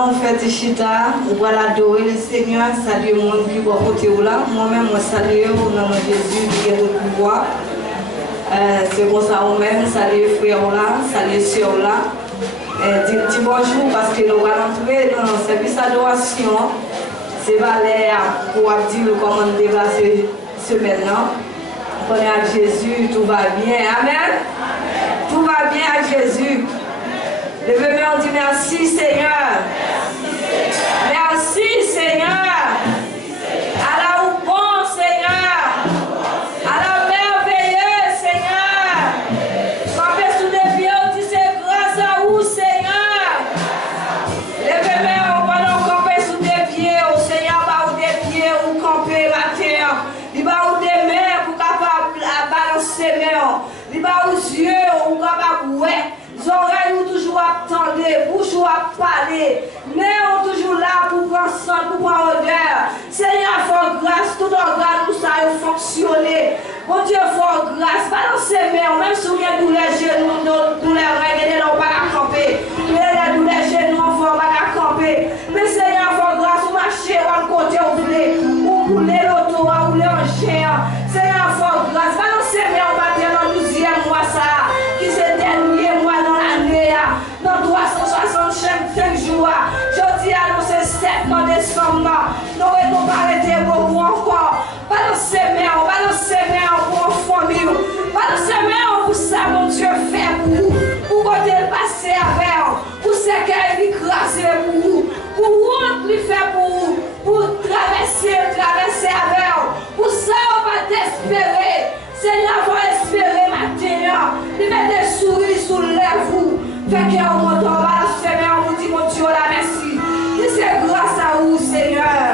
On fait des chita, on va l'adorer le Seigneur, saluer le monde qui va côté là. Moi-même, moi salue au nom de Jésus qui est le pouvoir. C'est comme ça, moi-même, saluer frère là, saluer sœur là. Dire petit bonjour parce que nous allons entrer dans le service d'adoration. C'est Valère pour dire comment on déplacer ce maintenant. On connaît à Jésus, tout va bien. Amen. Tout va bien à Jésus. Levez-moi, on dit merci Seigneur. Merci Seigneur. À la ou bon Seigneur. À la merveilleuse Seigneur. Quand on sous des pieds, on dit c'est grâce à vous Seigneur. Levez-moi, on va camper sous des pieds. Au Seigneur, va ou des pieds ou camper la terre. Il va ou des mains pour capable balancer les mains. Il va aux yeux ou capable ouais. Les oreilles ont toujours attendu, bouche à parler, mais ont toujours là pour prendre sang, pour prendre odeur. Seigneur, faut grâce, tout organe pour ça a fonctionné. Mon Dieu, faut grâce, balancez mes mains, même si vous avez douleur genoux, douleur règle, on va la camper. Mais la douleur genoux, on va la camper. Mais Seigneur, faut grâce, vous marchez, on côté, vous voulez, vous voulez l'auto, vous voulez un géant. Seigneur, faut grâce, balancez mes mains, on va dire dans le 12e mois ça, qui c'est dernier mois dans l'année, dans 365 jours. Je dis à nous, c'est 7 mois décembre, nous ne pas arrêter beaucoup encore. Balancez mes mains, pour la famille. Balancez mes mains pour ça, mon Dieu, fait pour vous. Pour côté passer avec vous. Pour ce qu'elle est écrasé pour vous. Pour vous, lui faire pour vous. Pour traverser avec vous. Pour ça, on va t'espérer. Seigneur, on va espérer maintenant. Il met des souris sous les vous. Fait que on monte, on va la faire, on vous dit, mon Dieu, la merci. Et c'est grâce à vous, Seigneur.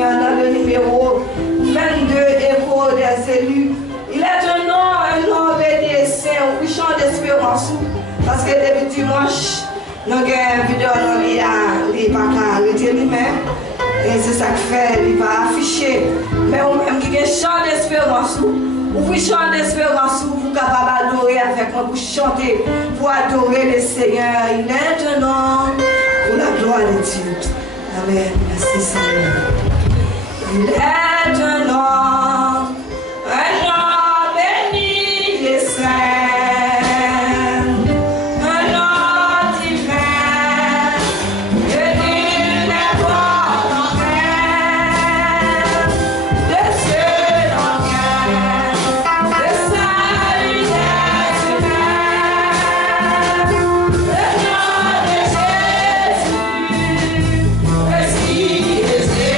Dans le numéro 22, Écho des élus. Il est un nom obéissant, un puissant d'espérance. Parce que depuis dimanche, nous avons une vidéo dans il n'est pas arrêté lui-même. Et c'est ça qui fait, il n'est pas affiché. Mais au même qui a un chant d'espérance, ou puissant d'espérance, vous êtes capable d'adorer avec moi, pour chanter, pour adorer le Seigneur. Il est un nom pour la gloire de Dieu. Amen. Merci Seigneur. Il est un nom béni et saint, un nom divin, que nul n'est pas en terre, de ceux dans le salut des humains, le nom de Jésus, le Jésus.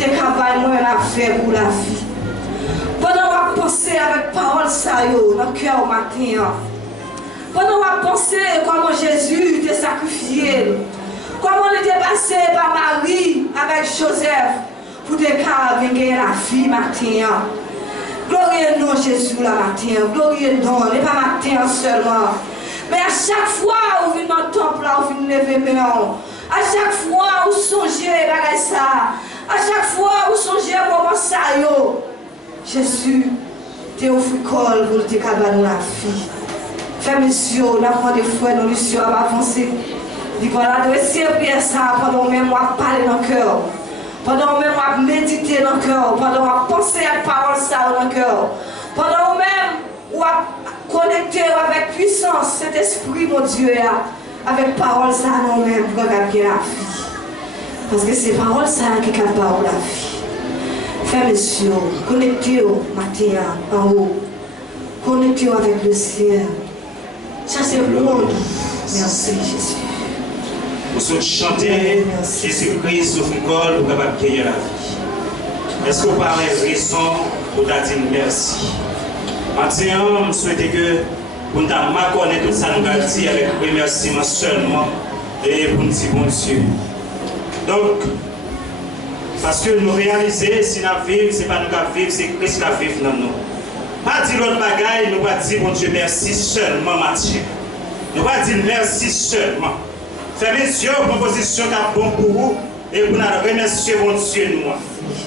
te cabaye moi la fait pour la vie. Pendant qu'on penser avec parole ça yo dans cœur matin. Pendant qu'on penser comment Jésus t'a sacrifié. Comment il était passé par Marie avec Joseph pour te gagner la vie matin. Glorieux nom Jésus la matin. Glorieux nom, n'est pas matin seulement. Mais à chaque fois où vous venez dans le temple, là, où vous venez lever main, à chaque fois où vous songez à ça, à chaque fois où vous songez à comment ça yo, Jésus te offre col pour te cabanon la vie. Frères, messieurs, nous avons des frères, nous sommes avancés. Voilà, de essayer de prier ça pendant même moi parler dans le cœur, pendant même moi méditer dans le cœur, pendant moi penser à la parole ça dans le cœur, pendant même moi connecter avec puissance cet esprit mon Dieu avec parole ça non même pour gagner la vie. Parce que c'est parole ça qui est capable la vie. Frères, messieurs, connectez-vous matin en haut, connectez-vous avec le ciel. Ça c'est le monde. Merci Jésus. Vous souhaitez chanter Jésus-Christ souffre col pour capable gagner la vie. Est-ce que vous parlez raison pour dire merci? Maintenant, je souhaite que vous m'accordez tout ça nous dit avec remerciement seulement et pour nous dire bon Dieu. Donc, parce que nous réalisons, si nous vivons, ce n'est pas nous qui vivons, c'est Christ qui vit dans nous. Pas dire l'autre bagaille, nous pas dire bon Dieu merci seulement Mathieu. Nous pas dire merci seulement. Fermez les yeux, proposition qui est bon pour vous et pour nous remercier mon Dieu nous.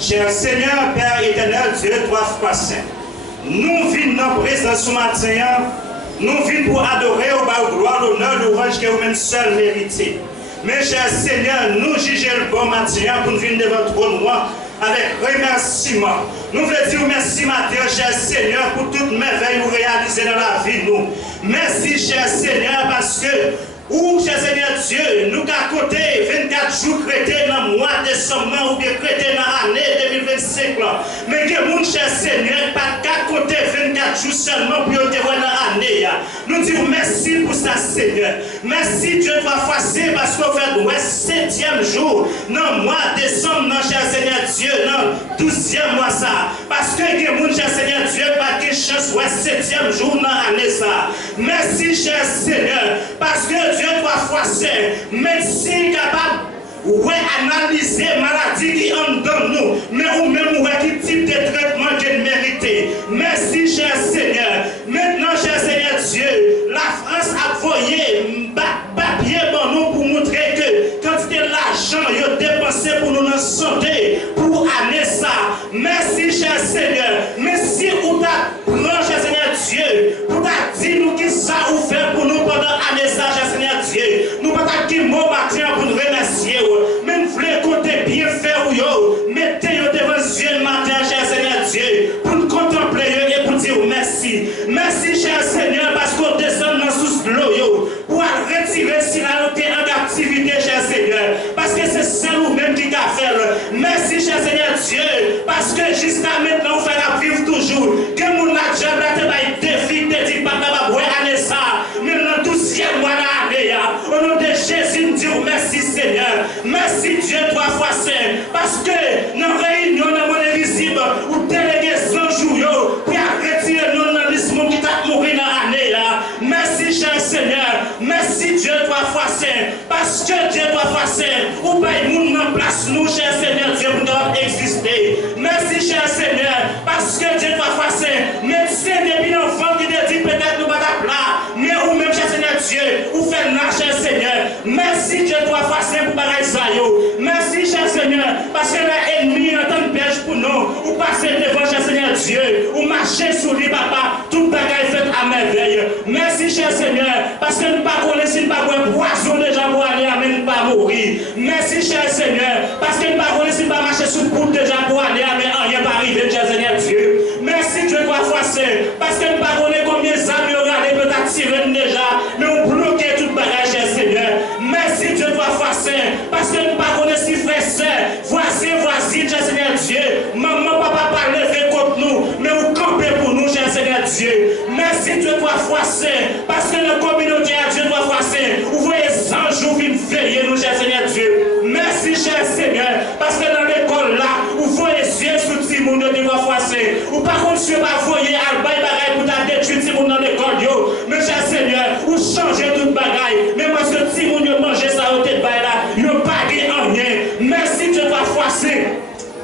Cher Seigneur, Père éternel, Dieu, trois fois saint. Nous venons dans la présence ce matin, nous venons pour adorer au bas gloire, l'honneur, l'ouvrage que vous-même seul méritez. Mais cher Seigneur, nous jugeons le bon matin pour nous venir devant votre trône avec remerciement. Nous voulons dire merci matin, cher Seigneur, pour toute merveille que vous réalisez dans la vie. Nous. Merci, cher Seigneur, parce que ou, cher Seigneur Dieu, nous avons côté 24 jours créés dans le mois de décembre ou bien créés dans l'année 2025. Mais que mon cher Seigneur, pas qu'à côté 24 jours seulement pour te voir dans l'année. Nous disons merci pour ça, Seigneur. Merci Dieu trois fois c'est parce qu'on fait le 7e jour dans le mois de décembre, cher Seigneur Dieu, dans le 12e mois ça. Parce que mon cher Seigneur Dieu, pas de chance, 7e jour dans l'année ça. Merci, cher Seigneur, parce que Dieu trois fois c'est médecin capable ouais analyser maladie qui en dans nous, mais ou même ouais qui type de traitement qu'elle mérite. Merci cher Seigneur. Maintenant cher Seigneur Dieu, la France a voyé papier pour nous pour montrer que quantité l'argent il a dépensé pour nous dans santé pour année ça. Merci cher Seigneur. Merci ou ta prend cher Seigneur Dieu pour ta dire nous qui ça ou fait pour nous pendant année ça cher Seigneur Dieu. Nous pas ta qui mot matin pour nous remercier. Même voulez compter bien faire ou yo, mettez-vous devant Dieu le matin, cher Seigneur Dieu, pour nous contempler et pour dire merci. Merci, cher Seigneur, parce qu'on descend dans sous l'eau pour retirer si la noté en captivité, cher Seigneur, parce que c'est ça nous-mêmes qui a fait. Merci, cher Seigneur Dieu, parce que jusqu'à maintenant, vous faites vivre toujours. Que mon adjoint a été défi, te dit, papa, année ça, même dans 12e mois d'année, au nom de Jésus, nous disons merci, Seigneur. Merci Dieu trois fois saint. Parce que dans la réunion dans le monde invisible, ou délégué 100 jours pour retirer nous dans ce monde qui t'a mouru dans l'année. Merci cher Seigneur. Merci Dieu trois fois saint. Parce que Dieu trois fois saint, ou pas nous en place nous, cher Seigneur Dieu, pour nous exister. Merci cher Seigneur. Parce que Dieu trois fois saint, médecin depuis l'enfant qui te dit peut-être nous pas là, mais ou même cher Seigneur Dieu, ou fait là, cher Seigneur. Merci Dieu trois fois saint pour pareil ça. Merci, cher Seigneur, parce que l'ennemi entend une piège pour nous, ou passer devant, cher Seigneur Dieu, ou marcher sur lui, papa, tout bagaille fait à merveille. Merci, cher Seigneur, parce que nous ne pas connaissons, nous ne pas poison déjà pour aller, mais nous ne pas mourir. Merci, cher Seigneur, parce que nous ne pas connaissons, pas marcher sur route déjà pour aller, mais rien ne va arriver, cher Seigneur Dieu. Merci, Dieu, trois fois saint, parce que nous ne pas connaissons combien d'amis on a peut-être tiré déjà, mais on bloque tout bagaille, cher Seigneur. Merci, Dieu, trois fois saint, parce que nous ne pas connaissons si frères, sœurs, voisins, cher Seigneur Dieu. Maman, papa, pas lever contre nous, mais vous campez pour nous, cher Seigneur Dieu. Merci Dieu trois fois saint, parce que la communauté a Dieu trois fois saint. Vous voyez 100 jours venir veiller nous, cher Seigneur Dieu. Merci, cher Seigneur, parce que dans l'école là, vous par contre, Dieu va voyer à bagaille pour ta détruire si vous dans l'école, mais cher Seigneur, ou changer toute bagaille. Mais moi, ce si vous mangez ça au tête là, vous pas rien. Merci Dieu va froisser.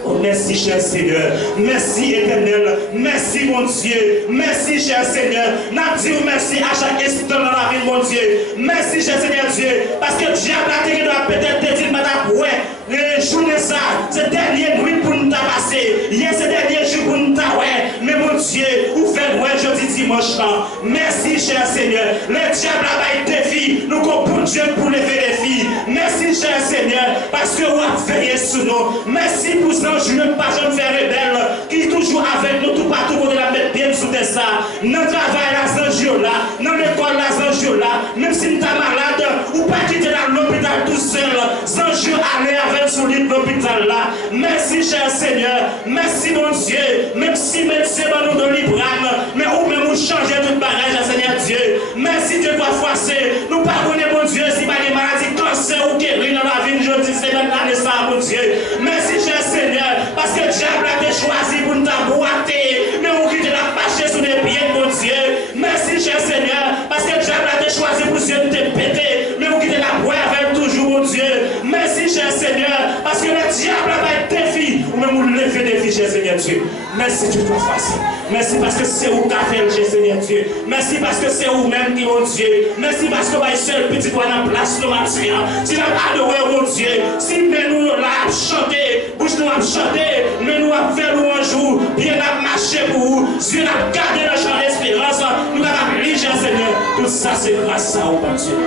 Oh, merci, cher Seigneur. Merci, éternel. Merci, mon Dieu. Merci, cher Seigneur. Nous disons merci à chaque instant dans la vie, mon Dieu. Merci, cher Seigneur Dieu. Parce que Dieu a doit peut-être te dire, madame, ouais, les journées ça, c'est dernier nuit pour nous passer. Hier, c'est dernier jour pour nous ouais. Mais mon Dieu, vous faites ouais, jeudi, dimanche là. Merci, cher Seigneur. Le diable a été défi. Nous comprenons Dieu pour lever les filles. Merci, cher Seigneur. Parce que vous avez veillé sur nous. Merci pour ça. Je ne pas jamais faire rebelle, qui est toujours avec nous, tout partout pour la mettre bien sous des ça. Dans le travail, là, sans là, dans l'école, là, sans là, même si nous sommes malades, ou pas quitter l'hôpital tout seul, sans jour aller avec son lit de l'hôpital là. Merci, cher Seigneur, merci, mon Dieu, même si médecin nous de librane, mais où même nous changer tout bagage, Seigneur Dieu. Merci, Dieu, doit froisser. Nous pardonnons, mon Dieu, si pas des maladies, cancer ou guérir dans la vie, je dis, c'est même l'année ça, mon Dieu. Merci, cher Seigneur. Parce que le diable a été choisi pour nous boiter, mais on quitte la marcher sur les pieds, mon Dieu. Merci, cher Seigneur. Parce que le diable a été choisi pour nous péter, mais on quitte la boire avec toujours, mon Dieu. Merci, cher Seigneur. Parce que le diable a été défi, ou même nous lever des défis, cher Seigneur Dieu. Merci, Dieu, toi, facile. Merci parce que c'est vous qui avez fait, cher Seigneur Dieu. Merci parce que c'est vous-même qui, mon Dieu. Merci parce que vous avez seul petit point en place, nos matin. Si nous avons adoré, mon Dieu, si nous l'avons chanté, bouche nous avons chanté, mais nous avons fait nous un jour, bien nous marché pour vous, Dieu nous gardé dans le champ d'espérance, nous avons lire, Seigneur. Tout ça, c'est grâce à vous, mon Dieu.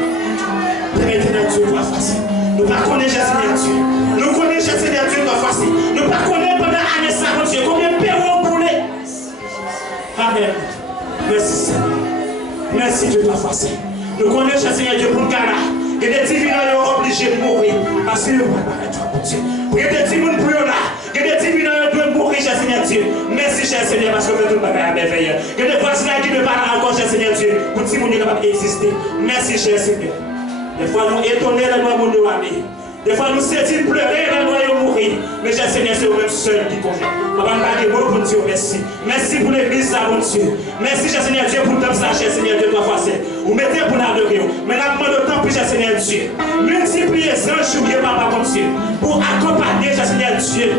Permettez-nous, Dieu, toi, facile. Nous ne connaissons pas Seigneur Dieu. Nous connaissons Seigneur Dieu, toi, facile. Nous ne connaissons pas pendant l'année ça, mon Dieu, combien de périls brûlés. Amen. Merci, Seigneur. Merci, Dieu, toi, facile. Nous connaissons Seigneur Dieu pour le Ghana. Et des divins sont obligés de mourir. Parce que nous ne pouvons pas être mon Dieu. Il y a des divins pour là. Il y a des divins qui doivent mourir, cher Seigneur Dieu. Merci, cher Seigneur, parce que vous faites tout le bagage à merveille. Il y a des voisins qui ne parlent encore, cher Seigneur Dieu, pour que les gens capable d'exister. Merci, cher Seigneur. Des fois, nous étonnons dans nos mondes amis. Des fois, nous sentons pleurer dans nos mourir. Mais, cher Seigneur, c'est vous-même seul qui convient. On va pas dire pour Dieu, merci. Merci pour l'église, ça, mon Dieu. Merci, cher Seigneur Dieu, pour tout ça, cher Seigneur Dieu, trois fois c'est. Vous mettez pour l'adorer. Mais là, demande autant pour cher Seigneur Dieu. Multipliez les anges, papa, mon Dieu. Pour accompagner, cher Seigneur Dieu.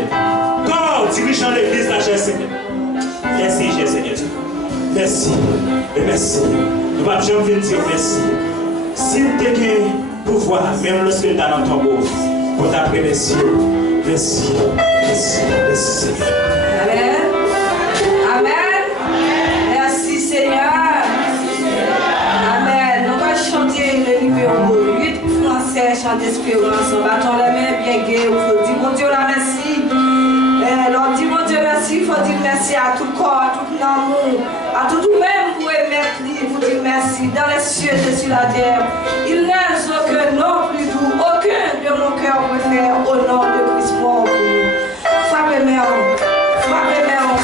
Corps dirigeant l'église, là, cher Seigneur. Merci, cher Seigneur Dieu. Merci. Et merci. Nous ne pouvons jamais dire merci. Si tu as pouvoir, même lorsque tu es dans ton beau, pour t'appeler merci. Merci. Merci. Merci. Amen. Amen. Merci Seigneur. Amen. Nous allons chanter le numéro 8 français, chant d'espérance. On va tendre les mains bien gaies. Il faut dire mon Dieu la merci. Alors dis mon Dieu merci. Il faut dire merci à tout corps, à tout l'amour, à tout même pour émettre lui. Vous dire merci dans les cieux et sur la terre. Il n'est aucun nom plus doux, aucun de mon cœur préfère au nom de Christ mort pour nous. Frappez-moi,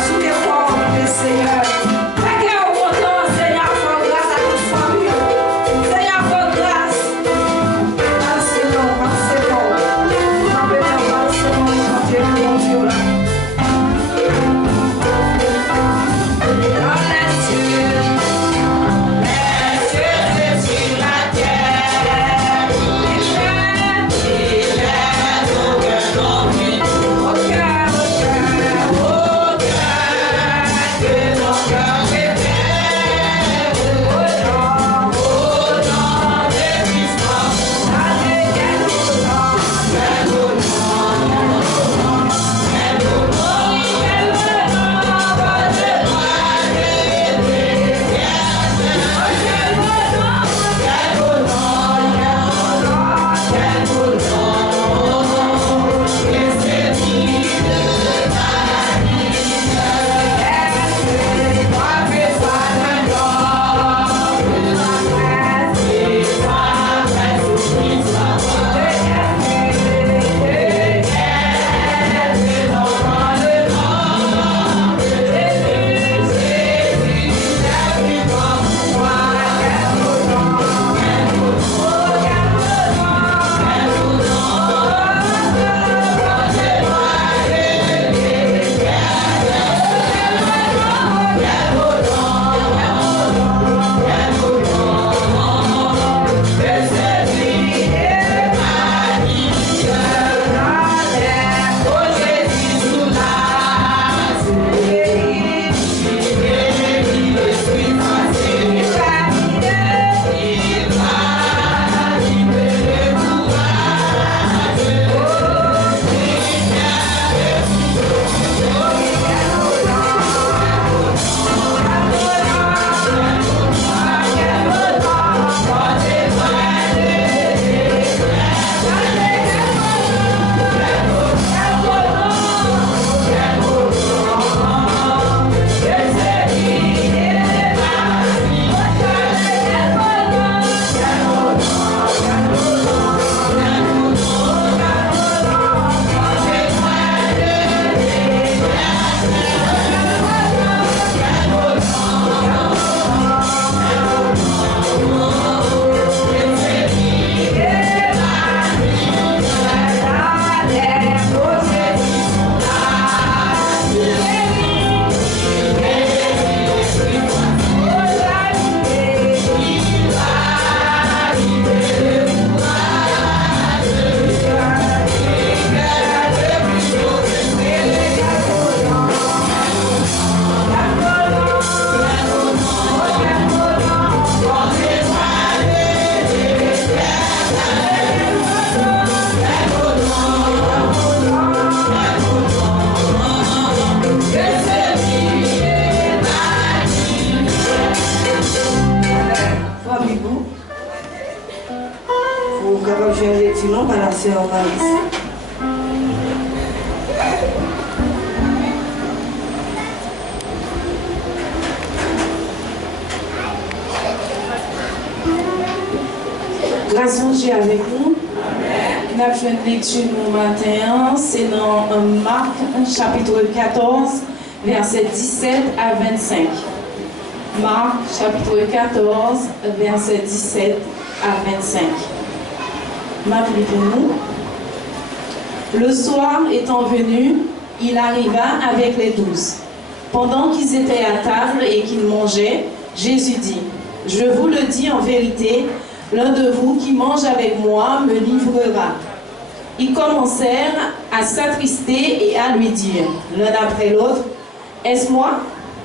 sous les formes du Seigneur. Faites au content, Seigneur, fais grâce à toute famille. Seigneur, fais grâce. Merci, frappez-moi, Dieu, mon Dieu, là. No. comme je l'ai dit, non, par la sœur Marie. Grâce à Dieu avec nous. Nous avons fait une lecture au matin, c'est dans Marc chapitre 14, versets 17 à 25. Marc chapitre 14, versets 17 à 25. M'appelez pour nous. Le soir étant venu, il arriva avec les 12. Pendant qu'ils étaient à table et qu'ils mangeaient, Jésus dit, « Je vous le dis en vérité, l'un de vous qui mange avec moi me livrera. » Ils commencèrent à s'attrister et à lui dire, l'un après l'autre, « Est-ce moi ?»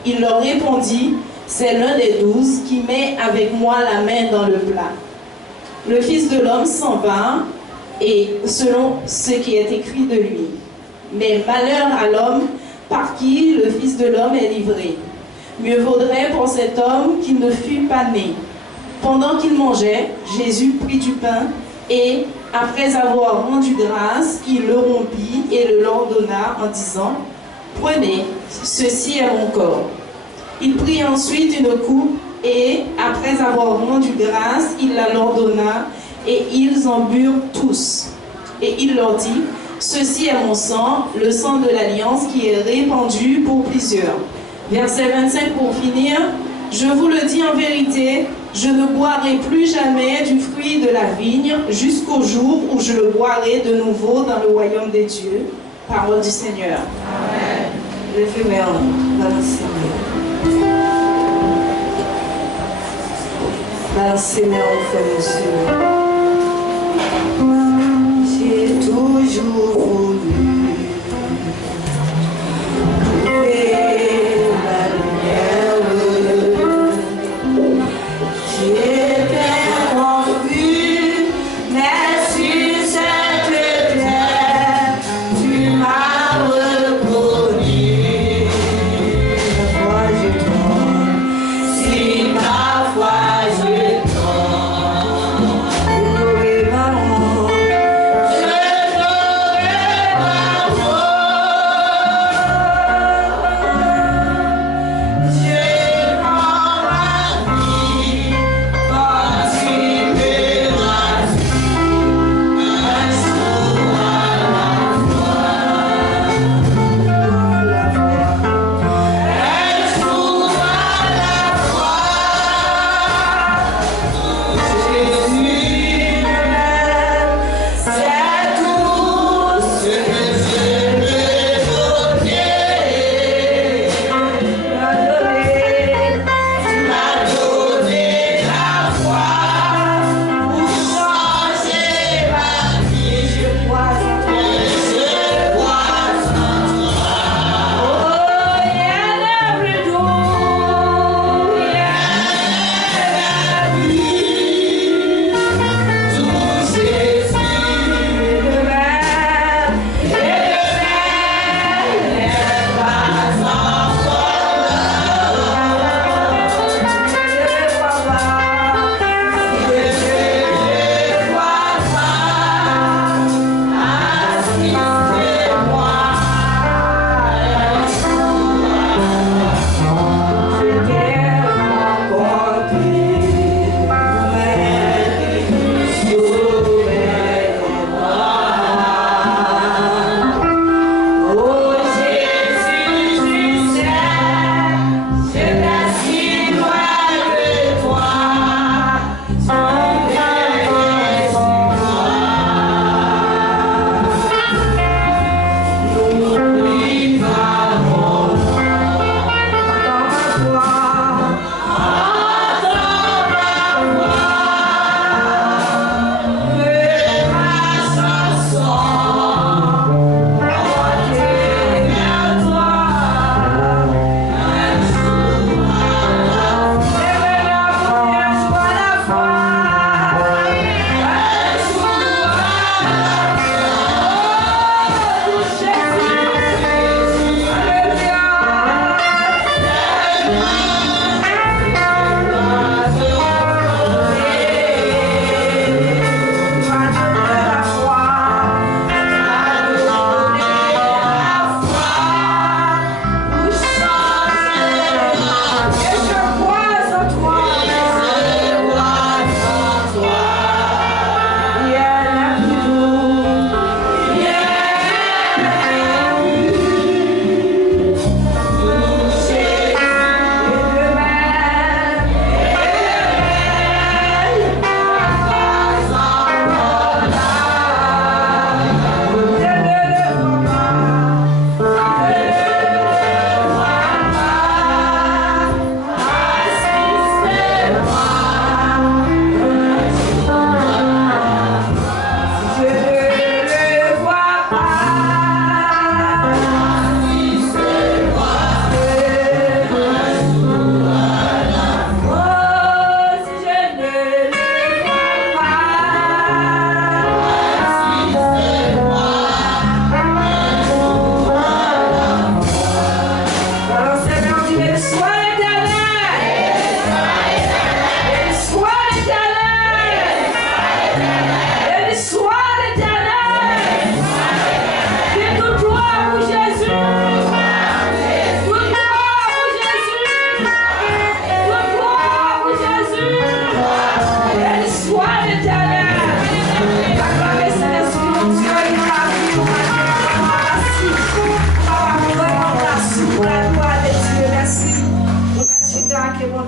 Il leur répondit, « C'est l'un des 12 qui met avec moi la main dans le plat. » Le Fils de l'homme s'en va, et selon ce qui est écrit de lui. Mais malheur à l'homme par qui le Fils de l'homme est livré. Mieux vaudrait pour cet homme qu'il ne fût pas né. Pendant qu'il mangeait, Jésus prit du pain et, après avoir rendu grâce, il le rompit et le leur donna en disant, « Prenez, ceci est mon corps. » Il prit ensuite une coupe et, après avoir rendu grâce, il la leur donna et ils en burent tous. Et il leur dit, « Ceci est mon sang, le sang de l'alliance qui est répandu pour plusieurs. » Verset 25 pour finir. « Je vous le dis en vérité, je ne boirai plus jamais du fruit de la vigne jusqu'au jour où je le boirai de nouveau dans le royaume des dieux. » Parole du Seigneur. Amen. Le Seigneur, dans le Seigneur, j'ai toujours voulu trouver la lumière. J'ai tellement vu, mais sur cette terre, tu m'as reconnu. Parfois je tombe, si parfois je tombe, je n'aurai pas honte. Je n'aurai pas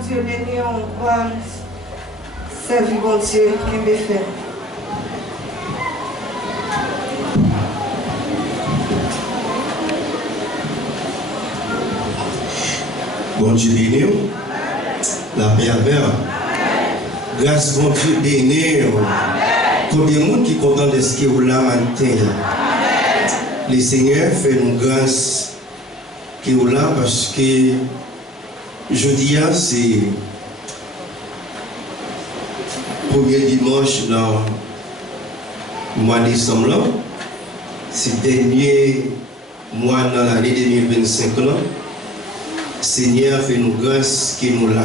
Dieu béni, on va servir bon Dieu qui me fait. Bon Dieu béni, la paix avec. Grâce bon Dieu béni. Combien de monde qui est content de ce qui est là matin. Le Seigneur fait nous grâce qui est là parce que jeudi c'est premier dimanche dans le mois de décembre. C'est le dernier mois dans l'année 2025. Seigneur fait nous grâce qui nous là.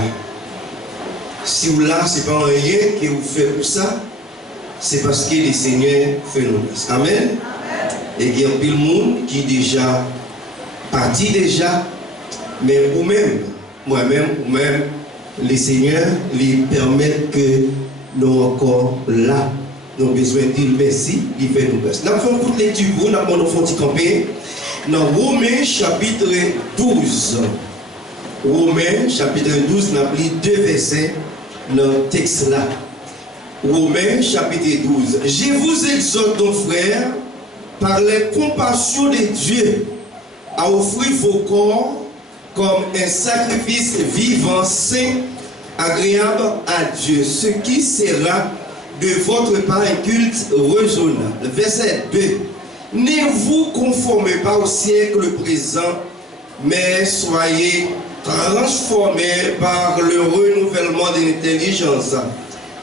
Si vous là, ce n'est pas rien que vous faites pour ça, c'est parce que le Seigneur fait nous grâce. Amen. Et il y a un peu de monde qui est déjà parti déjà, mais vous-même, moi-même, vous-même, le Seigneur lui permet que nous encore là. Nous avons besoin de dire merci, il fait nous grâce. Nous avons toute lecture, nous avons fait camper dans Romains chapitre 12. Romains chapitre 12, nous avons lu 2 versets dans le texte là. Romains chapitre 12. Je vous exhorte donc frères, par les compassions de Dieu, à offrir vos corps comme un sacrifice vivant, saint, agréable à Dieu, ce qui sera de votre part un culte raisonnable. Verset 2. Ne vous conformez pas au siècle présent, mais soyez transformés par le renouvellement de l'intelligence,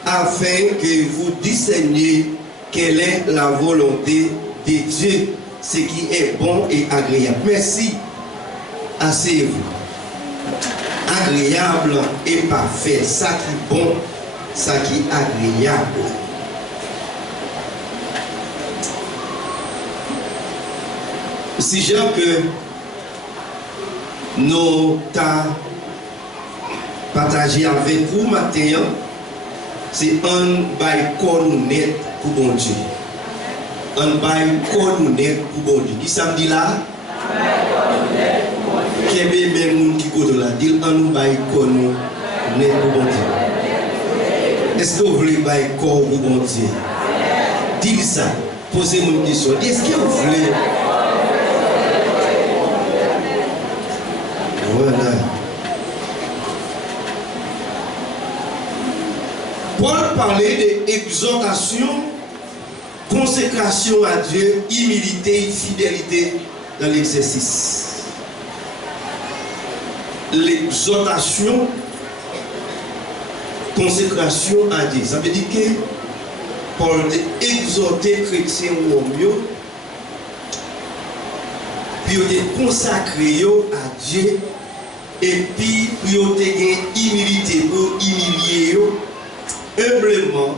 afin que vous discerniez quelle est la volonté de Dieu, ce qui est bon et agréable. Merci. Asseyez-vous. Agréable et parfait. Ça qui est bon, ça qui est agréable. Si j'ai que nous avons partagé avec vous matin, c'est un bail net pour bon Dieu. Un bail net pour bon Dieu. Qui ça me dit là? Qui est même qui côté là? Dit un bail net pour bon Dieu. Est-ce que vous voulez bail corps pour bon Dieu? Dites ça. Posez-moi une question. Est-ce que vous voulez? Voilà. Paul parlait d'exhortation, consécration à Dieu, humilité, fidélité dans l'exercice. L'exhortation, consécration à Dieu. Ça veut dire que Paul a exhorté les chrétiens au mieux, puis il a consacré à Dieu, et puis il a humilité pour humilier humblement,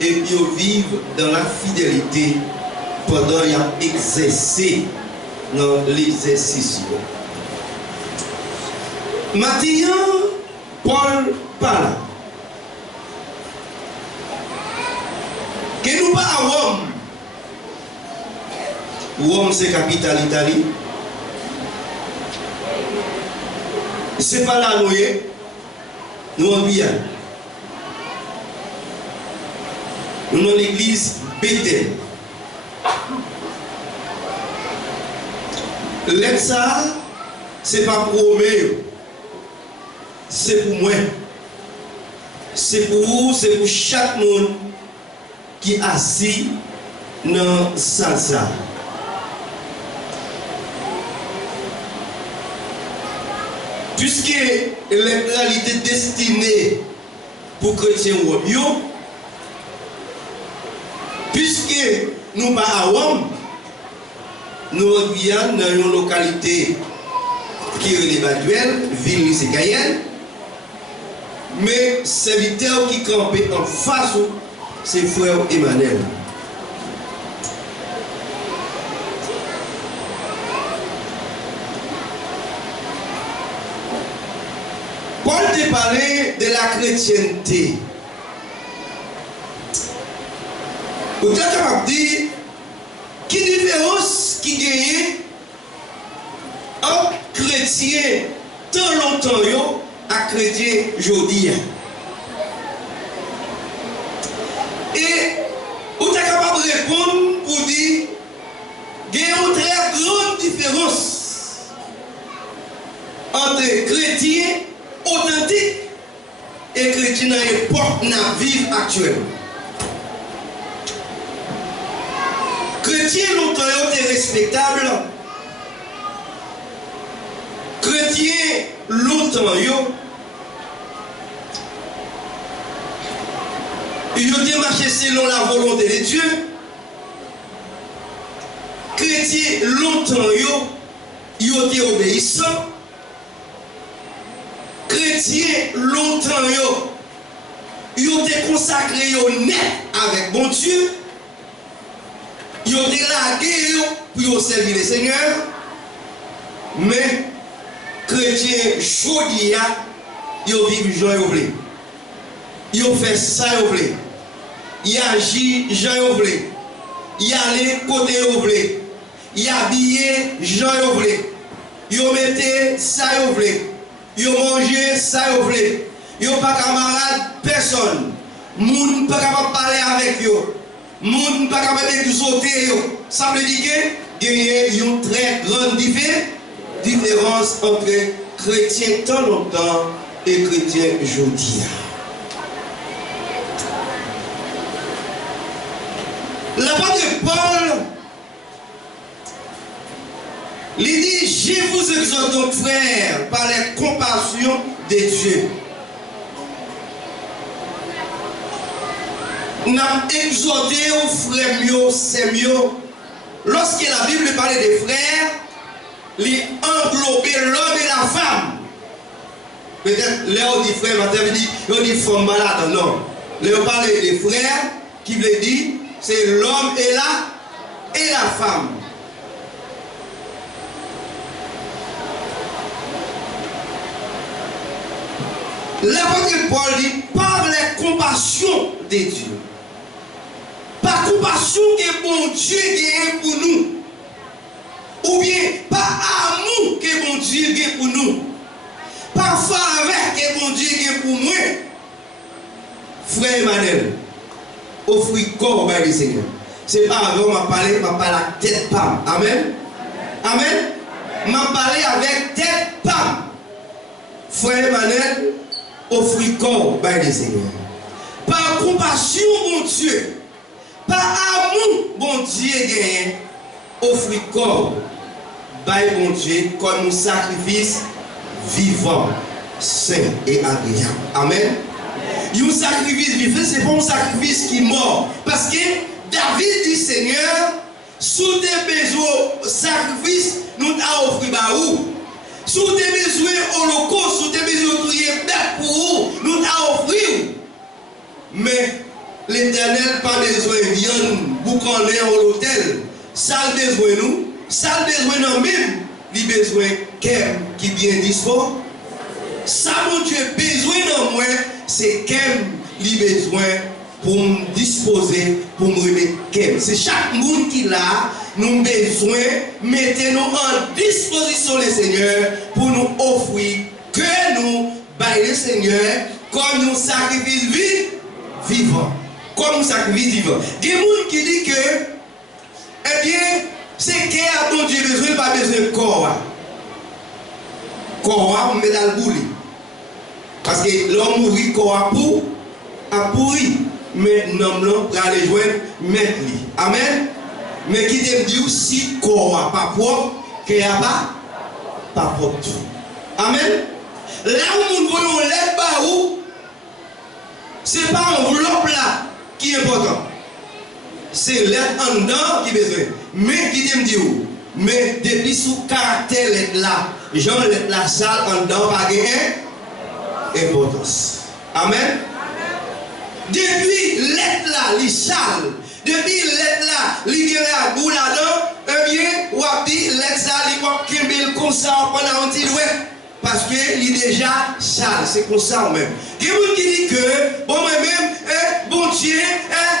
et puis vivre dans la fidélité pendant qu'il a exercé dans l'exercice. Maintenant, Paul parle. Que nous pas à Rome. Rome, c'est capitale d'Italie. C'est pas là nous en Guyane. Nous dans l'église Bethel. L'aide ça, c'est pas pour Roméo. C'est pour moi. C'est pour vous, c'est pour chaque monde qui est assis dans ça. Puisque les réalités destinées pour chrétiens Rome, puisque nous pas à Rome, nous en Guyane dans une localité qui est Emmanuel, ville lycée Cayenne, mais serviteur qui campait en face, c'est frère Emmanuel. Paul te parlait de la chrétienté. Vous êtes capable de dire quelle différence qui gagne entre chrétien tant longtemps à chrétien aujourd'hui. Et vous êtes capable de répondre pour dire qu'il y a une très grande différence entre chrétiens authentiques et chrétiens dans l'époque où nous vivons actuellement. Chrétiens longtemps étaient respectables. Chrétiens longtemps ils ont marché selon la volonté de Dieu. Chrétiens longtemps ils ont été obéissants. Chrétiens longtemps ils ont été consacrés net avec bon Dieu. Ils ont été largués pour servir le Seigneur. Mais chrétiens aujourd'hui, ils vivent Jean Yoblé. Ils ont fait ça Yoblé. Ils agissent Jean Yoblé. Ils allaient côté Yoblé. Ils habillent Jean Yoblé. Ils ont mis ça Yoblé. Ils ont mangé ça Yoblé. Ils n'ont pas camarade personne. Moun ne pas capable parler avec eux. Moun ne pas capable d'exauter eux. Ça veut dire qu'il y a une très grande différence entre chrétiens tant longtemps et chrétiens aujourd'hui. L'apôtre Paul, il dit, je vous exhorte donc frères par les compassions de Dieu. Nous avons exhorté aux frères mieux, c'est mieux. Lorsque la Bible parlait des frères, il englobait l'homme et la femme. Peut-être, là on dit frère, on dit femme malade, non. Là on parle des frères, qui veut dire, c'est l'homme et la femme. L'apôtre Paul dit, par les compassions de Dieu. Par compassion que bon Dieu gagne pour nous. Ou bien par amour que bon Dieu gagne pour nous. Par faveur que bon Dieu gagne pour moi. Frère Emmanuel, offrir corps au Seigneur. C'est pas avant m'a parlé la tête pam. Amen. Amen. M'a parlé avec tête pam. Frère Emmanuel, offrir corps au Seigneur. Par compassion bon Dieu. Par amour bon Dieu gagne. Offrir corps au bon Dieu comme un sacrifice vivant, saint et agréable. Amen. Un sacrifice vivant, ce n'est pas un sacrifice qui mort. Parce que David dit Seigneur, sous tes besoins sacrifice, nous t'avons offert par où. Sous tes besoins holocauste, sous tes besoins bête pour où, nous t'avons offert. Mais l'Éternel pas besoin de viande, boucaner à l'hôtel. Ça a besoin nous, ça a besoin nous-mêmes, il a besoin qu'elle qui bien dispo. Ça, mon Dieu, besoin de moi, c'est qu'elle a besoin pour me disposer, pour me remettre qu'elle. C'est chaque monde qui l'a, nous avons besoin, mettez-nous en disposition le Seigneur pour nous offrir que nous, by le Seigneur, comme nous sacrifice vivant. Comme nous sacrifice vivant. Il y a des gens qui disent que, eh bien, c'est qu'elle a Dieu besoin, pas besoin de corps. Corps, on met dans le bouli. Parce que l'homme mourit, corps a pourri. Mais l'homme va aller joindre mettre lui. Amen. Mais qui te dit si corps pas propre, qu'il n'y a pas propre. Amen. Là où nous voyons l'aide par où, ce n'est pas l'enveloppe là qui est important. C'est l'aide en dedans qui est besoin. Mais qui te dit où? Mais depuis sous caractère l'aide là, genre l'aide la salle en dedans pas gagner importance. Amen. Depuis l'aide là, les châles, depuis l'aide là, les guerres à bout là-dedans, eh bien, ou a dit l'aide ça, les quoi qu'il comme ça pendant un petit ouais. Parce que il est déjà châle, c'est comme ça même. Quelqu'un qui dit que, bon, moi-même, bon Dieu,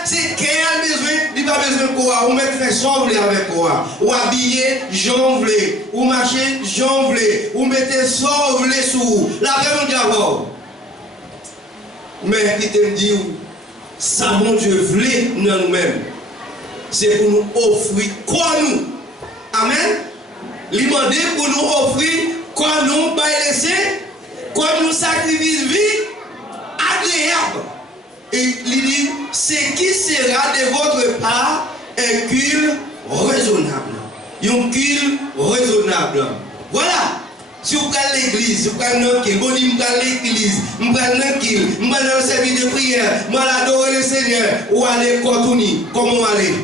c'est qu'elle a besoin de il pas besoin de quoi, ou mettre faire sonvler avec quoi, ou habiller, jonvler, ou marcher, jonvler, ou mettre sonvler sous la paix mon mais qui te dit, ça mon Dieu voulait nous-mêmes, c'est pour nous offrir quoi nous. Amen. Il m'a dit pour nous offrir quoi nous laisser, quoi nous sacrifice vie agréable. Et il dit, c'est qui sera de votre part un culte raisonnable. Un culte raisonnable. Voilà. Si vous prenez l'église, vous prenez un culte, vous dites, vous prenez l'église, vous prenez un culte, vous prenez un service de prière, vous adorez le Seigneur, ou allez contourner, comment aller?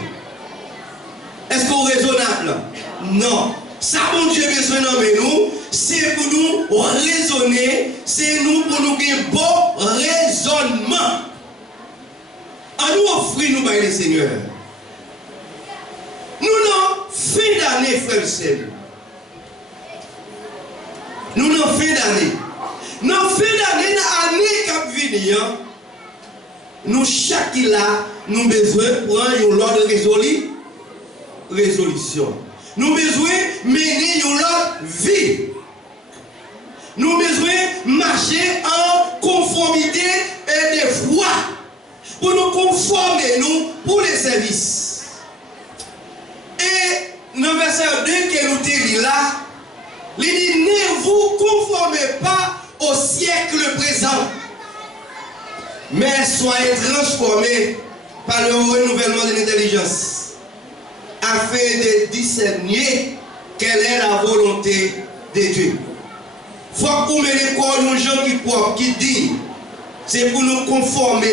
Est-ce que vous raisonnable? Non. Ça, mon Dieu, besoin de nous, c'est pour nous raisonner, c'est nous pour nous faire un bon raisonnement. À nous offrir, nous, par le Seigneur. Nous, non, fin d'année, frère Seigneur. Nous, non, fin d'année. Non, fin d'année, dans l'année qui vient, nous, chaque là, nous besoin de prendre une ordre de résolution. Nous besoin de mener une autre vie. Nous besoin de marcher en conformité et de foi. Pour nous conformer nous pour les services. Et dans le verset 2 que nous avons là, il dit, ne vous conformez pas au siècle présent, mais soyez transformés par le renouvellement de l'intelligence, afin de discerner quelle est la volonté de Dieu. Il faut que nous menions nos gens qui propres, qui disent, c'est pour nous conformer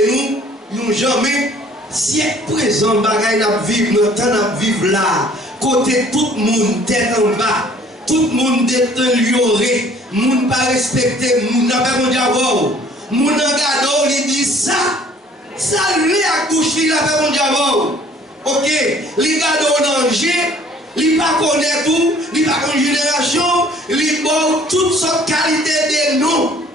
nous jamais siècle présent bagaille n'a vivre notre temps n'a vivre là côté tout le monde tête en bas tout le monde détérioré monde pas respecté monde n'a pas mon diable monde en il dit ça lui a couché la pas mon diable OK li gado danger li pas connaît tout li pas connaît génération li bon toutes sortes qualités de nous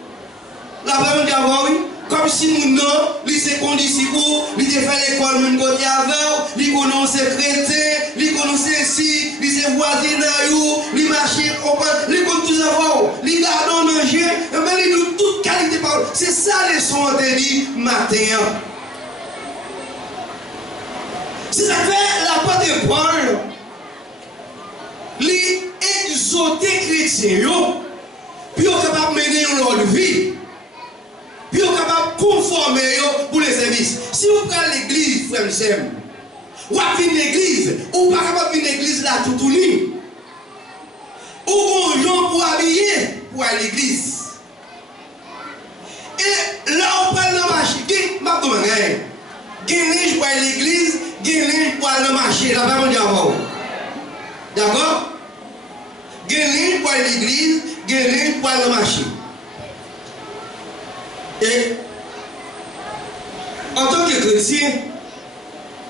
la pas mon diable oui. Comme si nous non, lui c'est condisciple, lui c'est fait l'école mon côté avant, lui connaît chrétien, lui connaît ici, lui c'est voisinage, lui marcher, lui connaît tout ça, lui garde manger, mais lui nous toute qualité parole. C'est ça les sons de dit matin. C'est ça fait l'apôtre Paul, lui exhorter chrétien, puis on est capable de mener une autre vie. Puis on est capable de conformer pour les services. Si vous prenez l'église, frère Michel, ou à venir l'église, ou pas capable de venir l'église là tout nu. Ou bon gens pour habiller pour aller à l'église. Et là on prend le marché. Ma demande, linge pour aller à l'église, linge pour aller au marché. Là pas mon diable. D'accord? Linge pour aller à l'église, linge pour aller au marché. Et en tant que chrétien,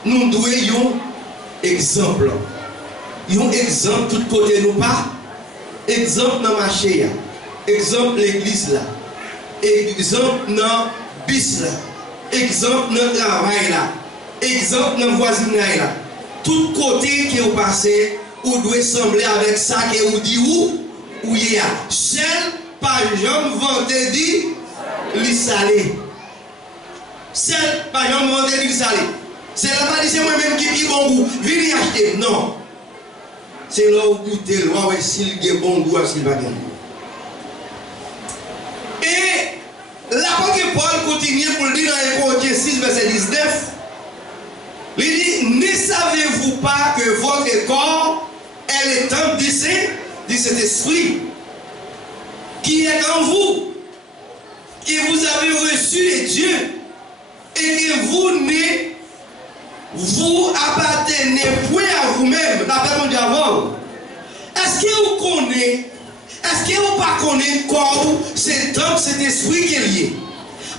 nous devons un exemple. Un exemple tout côté nous pas. Exemple dans le marché. Exemple l'église là. Exemple dans le bis là. Exemple dans le travail là. Exemple dans le voisinage là. Tout côté qui est passé, vous devez sembler avec ça que vous dites où il y a. Seul par exemple vendredi. Li salé. Seul, par exemple, vendre li salé. C'est la pas c'est moi-même qui dit bon goût. Venez acheter. Non. C'est là où goûter, là où s'il y a bon goût, s'il va gagner. Et l'apôtre Paul continue pour le dire dans 1 Corinthiens 6, verset 19. Il dit, ne savez-vous pas que votre corps est le temple de cet esprit qui est en vous? Que vous avez reçu de Dieu et que vous appartenez point à vous-même, la paix mondiale avant. Est-ce que vous connaissez, est-ce que vous ne connaissez pas corps, c'est temps, cet esprit qui est lié?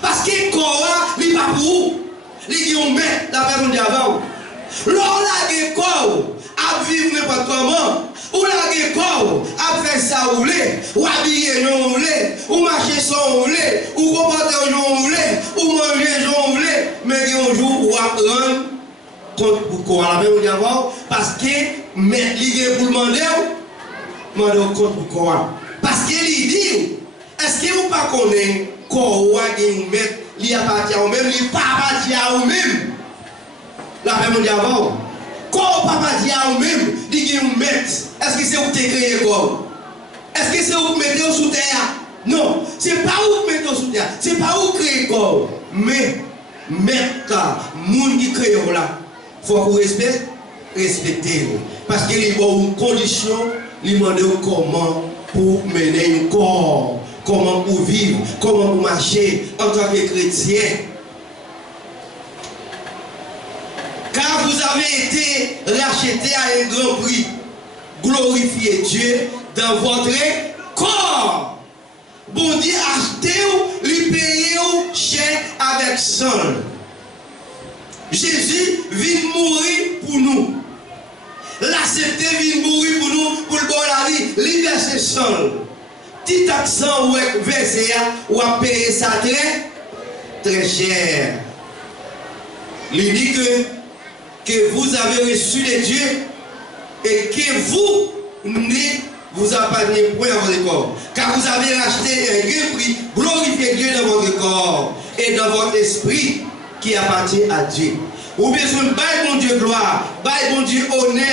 Parce que le corps, il n'est pas pour vous. Il est la paix mondiale avant. Lorsque le corps a vivre n'importe comment, ou la corps a fait ça ou voulez, ou habiller non voulez, ou marcher sans voulez, ou comporter non voulez, ou manger non voulez, mais un jour ou apprendre compte pour quoi? La même parce que mettre l'idée pour demander compte pour quoi? Parce que l'idée, est-ce que vous ne connaissez pas quoi vous mettre li appartient à vous-même, li pas appartient à vous-même? La même avant. Quoi pas appartient à vous-même, li vous mettre. Est-ce que c'est vous qui créez quoi? Est-ce que c'est vous qui mettez sous terre? Non, c'est pas vous qui mettez sous terre, c'est pas vous qui créez quoi. Mais mettre monde qui crée là, faut qu'on respecter. Parce qu'il y a une condition, il demande comment pour mener un corps, comment pour vivre, comment pour marcher en tant que chrétien. Car vous avez été rachetés à un grand prix. Glorifiez Dieu dans votre corps. Bon Dieu, achetez-vous, lui payez-vous cher avec sang. Jésus vient mourir pour nous. L'accepter vient mourir pour nous, pour le bon la vie. Lui verser sang. Petit accent ou verser, ou à payer ça très cher. Il dit que vous avez reçu de Dieu et que vous ne vous appartenez point à votre corps. Car vous avez racheté un grand prix, glorifiez Dieu dans votre corps et dans votre esprit qui appartient à Dieu. Ou bien besoin de bailler mon Dieu gloire, bailler mon Dieu honneur,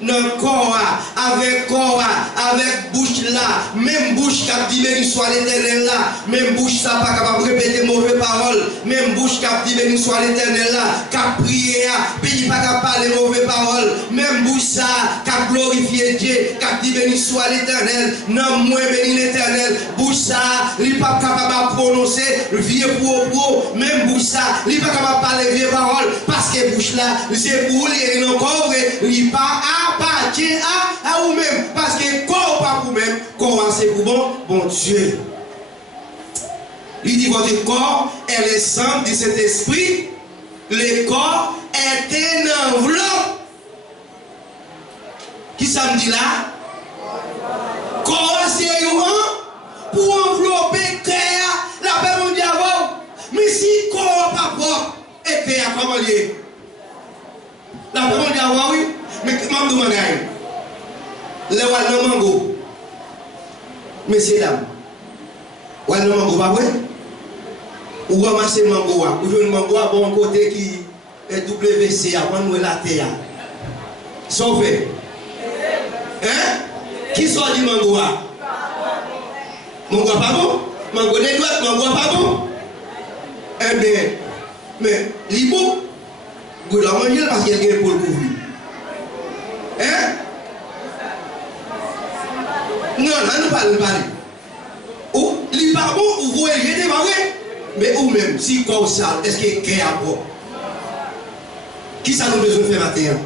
dans le corps, avec bouche là, même bouche qui a dit béni soit l'Éternel là, même bouche ça pas capable de répéter mauvaises paroles, même bouche qui a dit béni soit l'Éternel là, qui a prié, puis pas capable de parler mauvaises paroles, même bouche ça qui a glorifié Dieu, qui a dit béni soit l'Éternel, non moins béni l'Éternel, bouche ça, il pas capable de prononcer vieux pro, même bouche ça, il pas capable de parler vieilles paroles. Parce que bouche là, c'est pour les encore, il pas appartient à vous-même. Parce que corps pas pour vous-même, corps c'est pour bon Dieu. Il dit votre corps est le sang de cet esprit. Le corps est une enveloppe. Qui ça me dit là? Corps c'est un pour envelopper cœur, la paix mondiale. Mais si corps pas propre, et que à comment lié? La première fois, oui, mais je me dis, le wal mango, messieurs dames, wal mango, pas vrai? Ou ramasser mango, ou jouer mango à bon côté qui est WC, avant nous la terre. Sauvé. Hein? Qui sort du mango? Mango pas bon? Mango des doigts, mango pas bon? Eh bien, mais l'Ibo, vous l'avez mangé parce qu'il y a pour le couvrir. Hein? Non, là, nous parlons. Ou, l'Ibo, vous voyez, je ne pas vrai. Mais ou même, si quoi ça, est-ce qu'il y a un propre? Qui ça nous besoin de faire matin?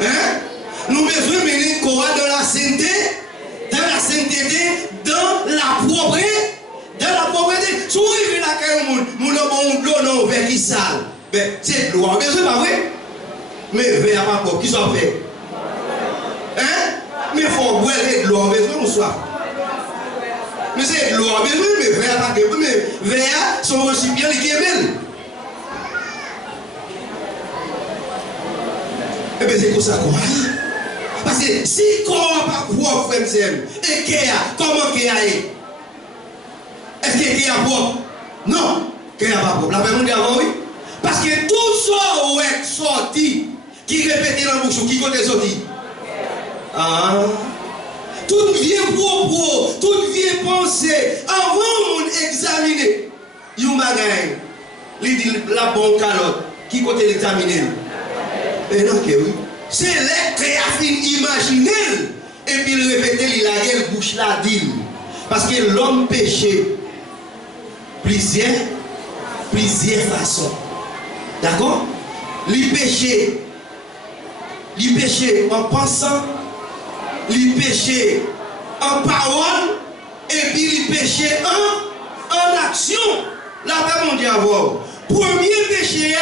Hein? Nous besoin de mener quoi dans la sainteté, dans la propreté. Dans la pauvreté, si vous vivez là, quand vous avez un verre qui sale, c'est de l'eau, mais c'est pas vrai. Mais verre pas propre, qui s'en fait? Hein? Mais il faut boire de l'eau, mais c'est nous soif. Mais c'est de l'eau, mais verre pas propre, mais verre, son récipient qui est belle. Eh bien, c'est comme ça qu'on a. Parce que si on n'a pas propre, frère, et qu'il y a, comment qu'il y a? Est-ce qu'il y a propre? Non, qu'il n'y a pas propre. La même chose avant, oui. Parce que tout ça est sorti, qui répétait dans la bouche, qui côté sorti? Ah. Toute vieille propos, toute vieille pensée, avant d'examiner, il y a un bagage, il dit la bonne calotte, qui côté l'examiner? Et non, oui. C'est là qu'il a fini imaginer, et puis il répétait, il a gueule bouche là, dit. Parce que l'homme péché, plusieurs façons. D'accord? Il péché en pensant, il péché en parole, et puis il péché en action. La paix mondiale. Premier péché,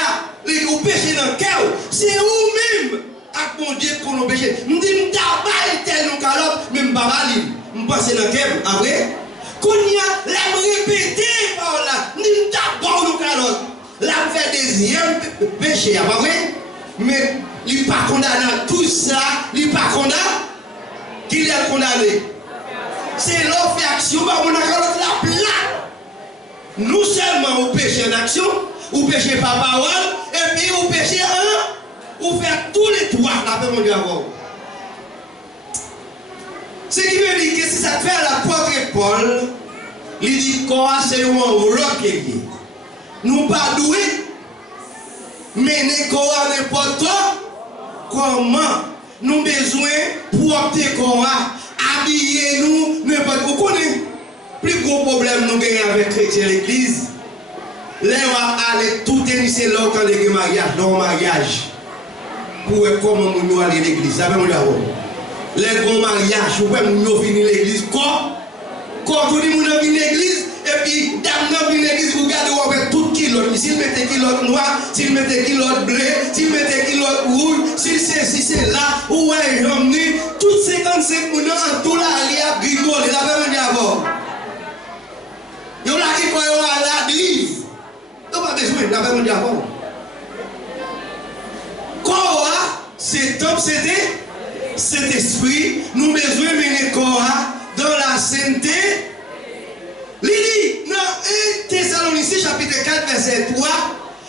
le péché dans le cœur, c'est vous-même, à mon Dieu, qu'on a péché. Nous disons, tabac, tel nous calotte, même pas libre. Nous pensons dans le cœur, après. Qu'on y a la répété par là, nous d'abord nous calotte, la fait des deuxième péché, pas vrai? Mais il n'est pas condamné à tout ça, il n'est pas condamné. Qu'il est condamné. C'est l'offre action, on a la plaque. Nous seulement on péché en action, ou péché par parole, et puis on péché ou faire tous les trois, la paix mon Dieu avant. Ce qui veut dire que si ça fait l'apôtre Paul, il dit quoi c'est un enveloppe qui est lié. Nous pas doués, mais nous n'importe comment nous besoin pour opter quoi, habiller nous, n'importe quoi. Vous connaissez, plus gros problème nous gagnons avec chrétien l'église. Là on va aller tout initier là quand les mariage, dans le mariage. Pour voir comment nous aller à l'église. Ça veut dire les grands mariages, vous pouvez nous venir à l'église. Quand vous dites que nous venons à l'église, et puis dame nous venir à l'église, vous regardez où avec tout kilote. S'il mettait kilote noir, s'il mettait kilote bleu, s'il mettait kilote rouge, s'il c'est si c'est là, où est emmené, toutes 55 minutes en tout là, il y a rigolé. Ça veut dire avant. Il y a qui croient à l'église. Donc pas besoin, ça veut dire avant. Quoi, c'est top, c'était cet esprit, nous besoin de mener corps dans la sainteté. Il dit, dans 1 Thessaloniciens chapitre 4, verset 3,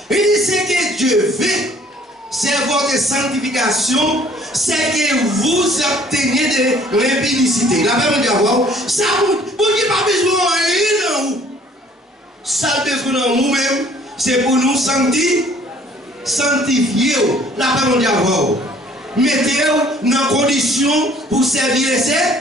il dit, c'est que Dieu veut, c'est votre sanctification, c'est que vous obteniez de l'impudicité. La Bible dit, ça, vous n'avez pas besoin de rien. Ça, besoin de nous-mêmes, c'est pour nous sanctifier. La Bible dit, mettez-vous dans condition pour servir les saints.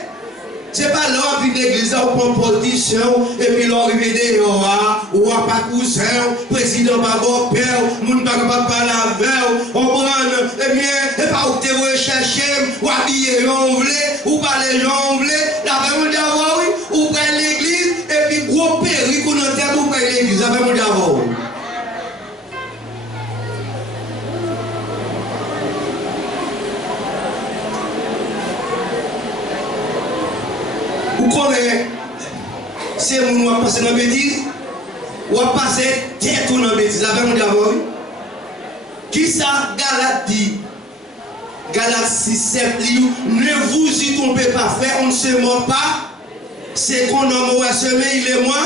Ce n'est pas l'homme qui l'église on prend position et puis l'on arrive dehors, ou pas cousin, président pas bon père, moun pas capable parler avec, on prend, eh bien, et pas où te chercher, ou habiller on voulait, ou parler on voulait, la Bible dit oui, ou prendre l'église, et puis gros péri qu'on entend pour prendre l'église, la Bible dit oui. Vous connaissez, c'est où nous passons dans la bêtise, ou à passer tête dans la bêtise. La Bible dit d'abord, qui ça, Galate dit, Galate 6, 7 livres, ne vous y trompez pas, frère, on ne se ment pas, c'est qu'on a semé, il est moi.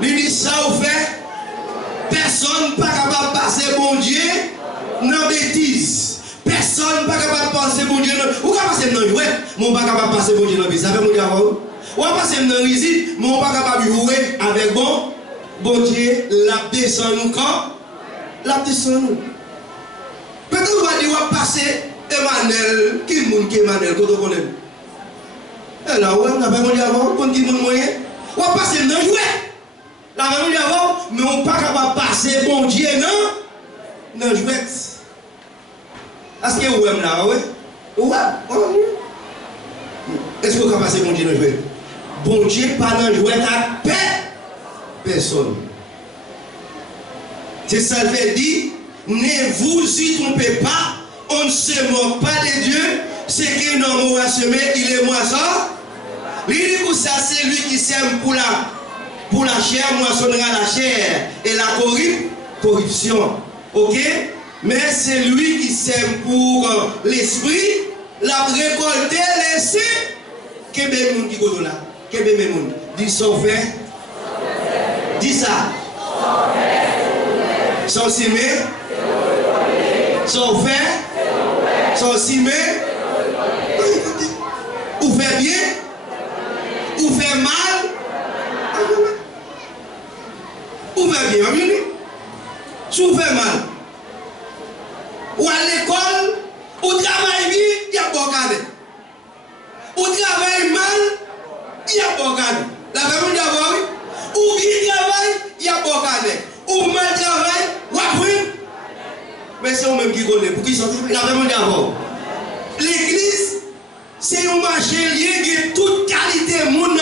Il dit ça, au fait, personne n'est pas capable de passer bon Dieu dans la bêtise. Personne n'est pas capable de passer bon Dieu. Ou pas passer dans le jouet, mais on n'est pas capable de passer bon Dieu dans le bêtise. Ça fait mon Dieu avant. Ou pas passer dans le risque, mais on n'est pas capable de jouer avec bon Dieu. La descend nous quand? La descend nous. Peut-être qu'on va dire, on va passer Emmanuel. Qui est le monde qui est Emmanuel? Quand on connaît? Et là, on a fait mon Dieu avant. On dit mon moyen. On va passer dans le jouet. La mon Dieu avant, mais on n'est pas capable de passer bon Dieu dans le jouet. Est-ce que vous aimez là, oui? Oui. Est-ce que vous avez passé bon Dieu dans le jouet? Bon Dieu, pas dans le jouet à personne. C'est ça le fait dit, ne vous y trompez pas, on ne se moque pas de Dieu, c'est qu'un homme va semer, il est moisson. Il dit que ça, c'est lui qui sème pour la chair, moissonnera la chair et la corruption. Ok? Mais c'est lui qui sème pour l'esprit, la récolter, laisser. Quel est le monde qui est là? Quel est le monde? Dis son fait. Dis ça. Son simé. Son fait. Son simé. Ou fait bien. Ou fait mal. Ou fait bien. Si vous faites mal. Ou à l'école, ou travaille bien, il y a bon cadet. Ou travaille mal, il y a bon cadet. La famille d'abord, ou bien travaille, il y a bon cadet. Ou mal travaille, ou après. Mais c'est eux-mêmes qui connaissent. Pour qui sont la famille d'abord. L'église, c'est un marché lié qui a toute qualité monde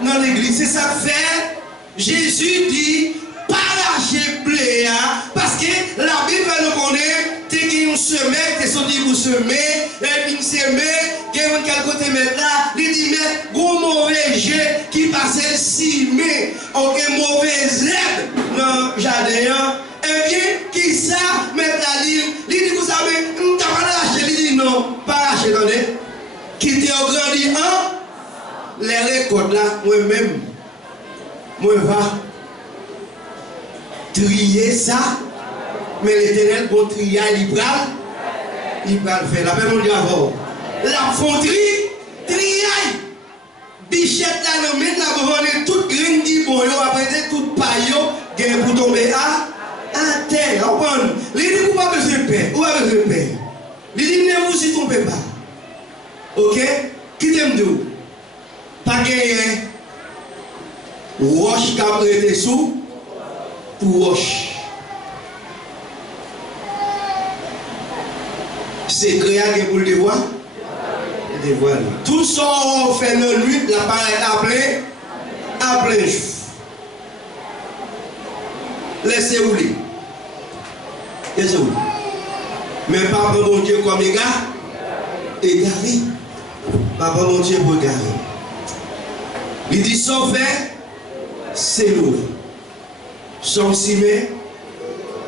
dans l'église. C'est ça que fait. Jésus dit, parachez blé, parce que la Bible nous connaît, t'es qui nous semer, t'es sorti pour semer, et puis semer, quel côté mettre là, il dit, mais gros mauvais jet qui passait 6 mai, ok, mauvais herbe dans le jardin, et Pentecôte là, moi-même, moi va trier ça, mais l'Éternel bon trier il va le faire. La paix mon Dieu avant. La fonderie, trier. Bichette là, non, mais la bonne toute graine qui bon, après toute paille, gagne pour tomber à terre. Il dit qu'on n'a pas besoin de paix. Ou a besoin de paix. Il dit ne vous y trompez pas. Ok? Qui t'aime d'où? Pas gagner. Roche qui a prêté sous. Pour roche. C'est créé pour le devoir. Tout ça on fait la nuit, l'appareil à plein jour. Laissez-vous rouler. Laissez-vous. Mais papa mon Dieu comme égaré. Papa mon Dieu pour égaré. Il dit sans faire, c'est nous. Sans cimer,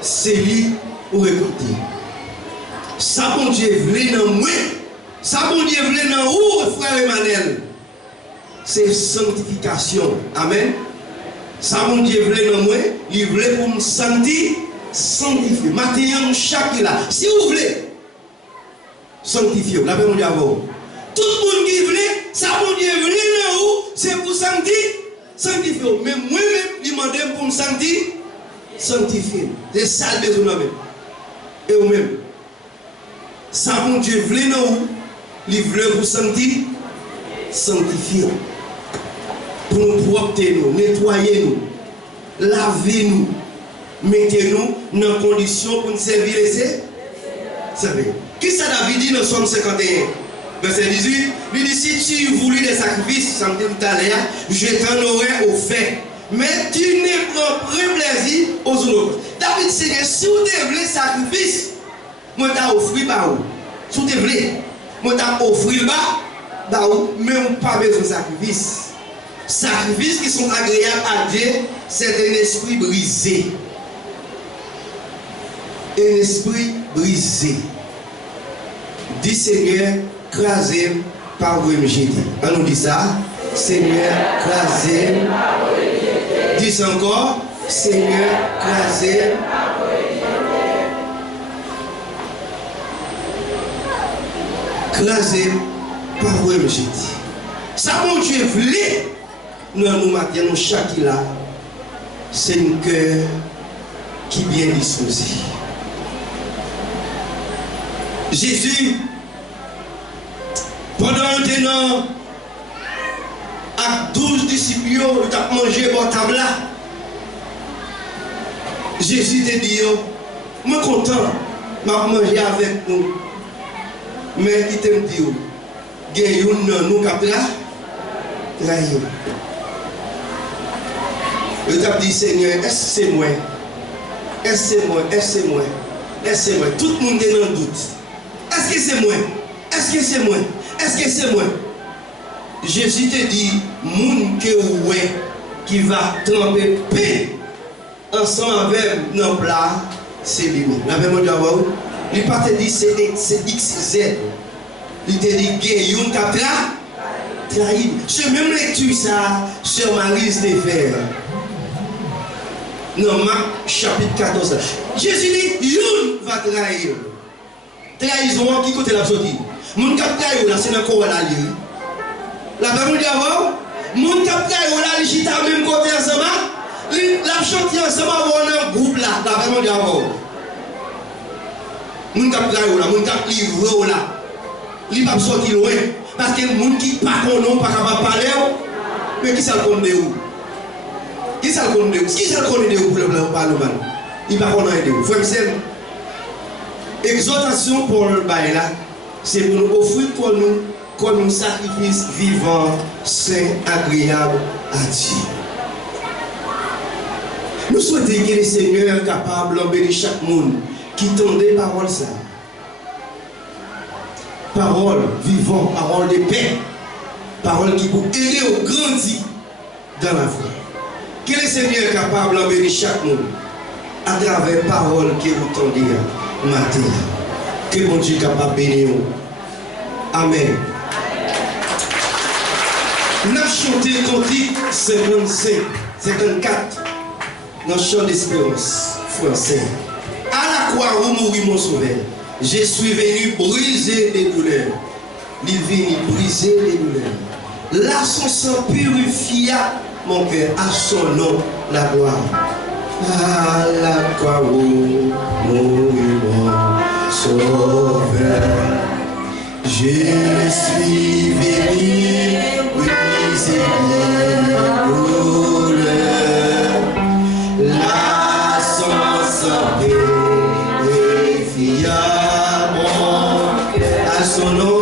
c'est lui pour écouter. Ça mon Dieu voulait dans moi. Ça mon Dieu voulait dans où, frère Emmanuel? C'est sanctification. Amen. Ça mon Dieu voulait dans moi, il voulait pour me sentir sanctifié. Maintenant, chaque là. Si vous voulez, sanctifier. La paix mon Dieu avant. Tout le monde qui voulait, ça mon Dieu voulait dans où, c'est pour sanctifier. Mais moi-même, il m'a demandé pour me sentir sanctifié. C'est ça le besoin même. Et vous-même. Ça mon Dieu voulait dans où, il voulait vous sentir sanctifié. Pour nous propter nous, nettoyer nous, laver nous, mettez-nous dans les conditions pour nous servir les servir. Qui ça David dit dans Somme 51, verset 18? Il dit si tu voulais des sacrifices, ça me dit tout à l'heure, je t'en aurais offert. Mais tu ne prends pas plaisir aux autres. David dit si vous voulez sacrifice, moi t'ai offert par où? Si vous voulez, moi t'ai offert par où? Mais on pas besoin de sacrifice. Sacrifices qui sont agréables à Dieu, c'est un esprit brisé. Un esprit brisé. Dis Seigneur, crasez par vous me jeter. On nous dit ça. Seigneur, crasez. Dis encore. Seigneur, crasez. Crasez par vous me jeter. Ça, mon Dieu, voulait. Nous maintenant, chaque là, c'est un cœur qui est bien disposé. Jésus, pendant un an, avec 12 disciples, il a mangé à table là. Jésus te dit, je suis content de manger avec nous. Mais il te dit, il y a nous qui trahir. Je t'ai dit, Seigneur, est-ce que c'est moi? Est-ce que c'est moi? Est-ce que c'est moi? Est-ce que c'est moi? Tout le monde est dans le doute. Est-ce que c'est moi? Est-ce que c'est moi? Est-ce que c'est moi? Jésus te dit, moun que ouais qui va tremper pain ensemble avec nos plats, c'est lui. La même chose d'abord, il ne pas te dit c'est XZ. Il te dit, Guéyoun Capra. Ce même lecture ça sur Marie de faire. Dans Marc chapitre 14. Jésus dit, Youn va trahir. Trahison qui côté la sortie. Mon cap trahir là, c'est dans quoi la lire. La parole d'abord, mon cap trahir là, il chita même côté ensemble. La chanter ensemble dans un groupe là, la parole d'abord. Mon cap trahir là, mon cap livre là. Il va sortir loin. Parce que les gens qui ne sont pas capables de parler, mais qui s'en connaît où? Qui s'en connaît où? Qui s'en connaît où pour le parlement? Il ne va pas connaître où. Frère Michel, exhortation pour le bail là, c'est pour nous offrir pour nous comme un sacrifice vivant, saint, agréable à Dieu. Nous souhaitons que le Seigneur est capable d'embellir chaque monde qui tend des paroles ça. Parole vivante, parole de paix, parole qui vous aider à grandir dans la foi. Que le Seigneur est capable d'embellir chaque monde à travers parole que vous tendez matin. Que mon Dieu est capable de bénir. Amen. Nous avons chanté cantique 55, 54 dans le chant d'espérance français. À la croix où mourit mon sauveur, je suis venu briser les douleurs. Il est venu briser les douleurs. Là, son sang purifia mon cœur, à son nom la gloire. À la croix où mourit mon sauveur, je suis venu briser les douleurs. Là, son sang purifia mon cœur, à son nom.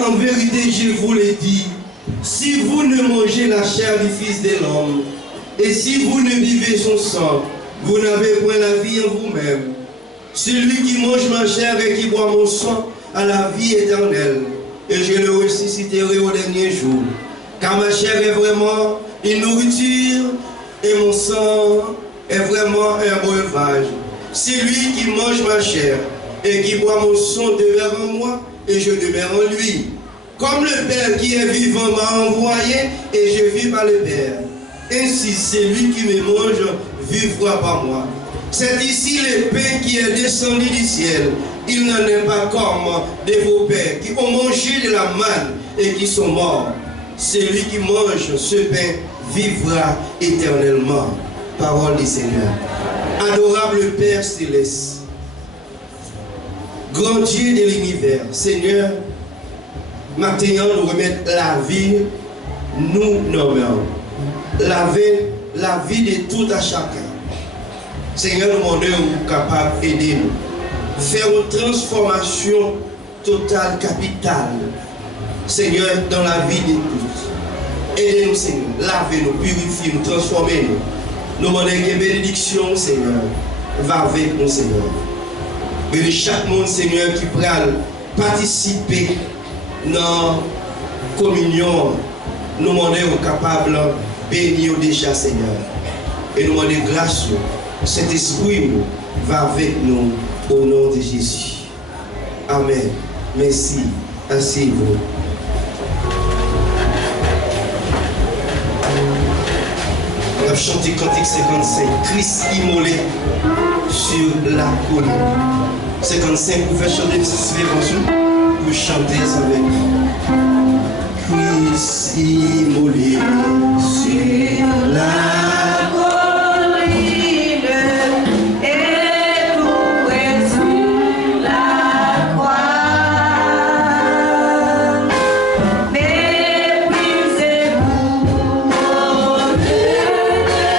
En vérité, je vous le dis, si vous ne mangez la chair du Fils de l'homme, et si vous ne buvez son sang, vous n'avez point la vie en vous-même. Celui qui mange ma chair et qui boit mon sang a la vie éternelle, et je le ressusciterai au dernier jour. Car ma chair est vraiment une nourriture, et mon sang est vraiment un breuvage. C'est lui qui mange ma chair et qui boit mon sang demeure en moi et je demeure en lui. Comme le Père qui est vivant m'a envoyé et je vis par le Père. Ainsi, celui qui me mange vivra par moi. C'est ici le pain qui est descendu du ciel. Il n'en est pas comme de vos pères qui ont mangé de la manne et qui sont morts. Celui qui mange ce pain vivra éternellement. Parole du Seigneur. Adorable Père céleste, grand Dieu de l'univers, Seigneur, maintenant nous remettons la vie, nous nommons, la vie de tout à chacun. Seigneur, nous sommes capables d'aider nous, faire une transformation totale, capitale, Seigneur, dans la vie de tous. Aidez-nous, Seigneur, lavez-nous, purifiez-nous, transformez-nous. Nous demandons une bénédiction, Seigneur. Va avec nous, Seigneur. Bénis chaque monde, Seigneur, qui pourra participer dans la communion. Nous demandons capables de bénir déjà, Seigneur. Et nous demandons grâce. Cet esprit va avec nous au nom de Jésus. Amen. Merci. Asseyez-vous. On a chanté Cantique 55, Christ immolé sur la colline. 55, vous faites chanter une référence, vous chantez avec nous. Christ immolé sur la colline. Thank you.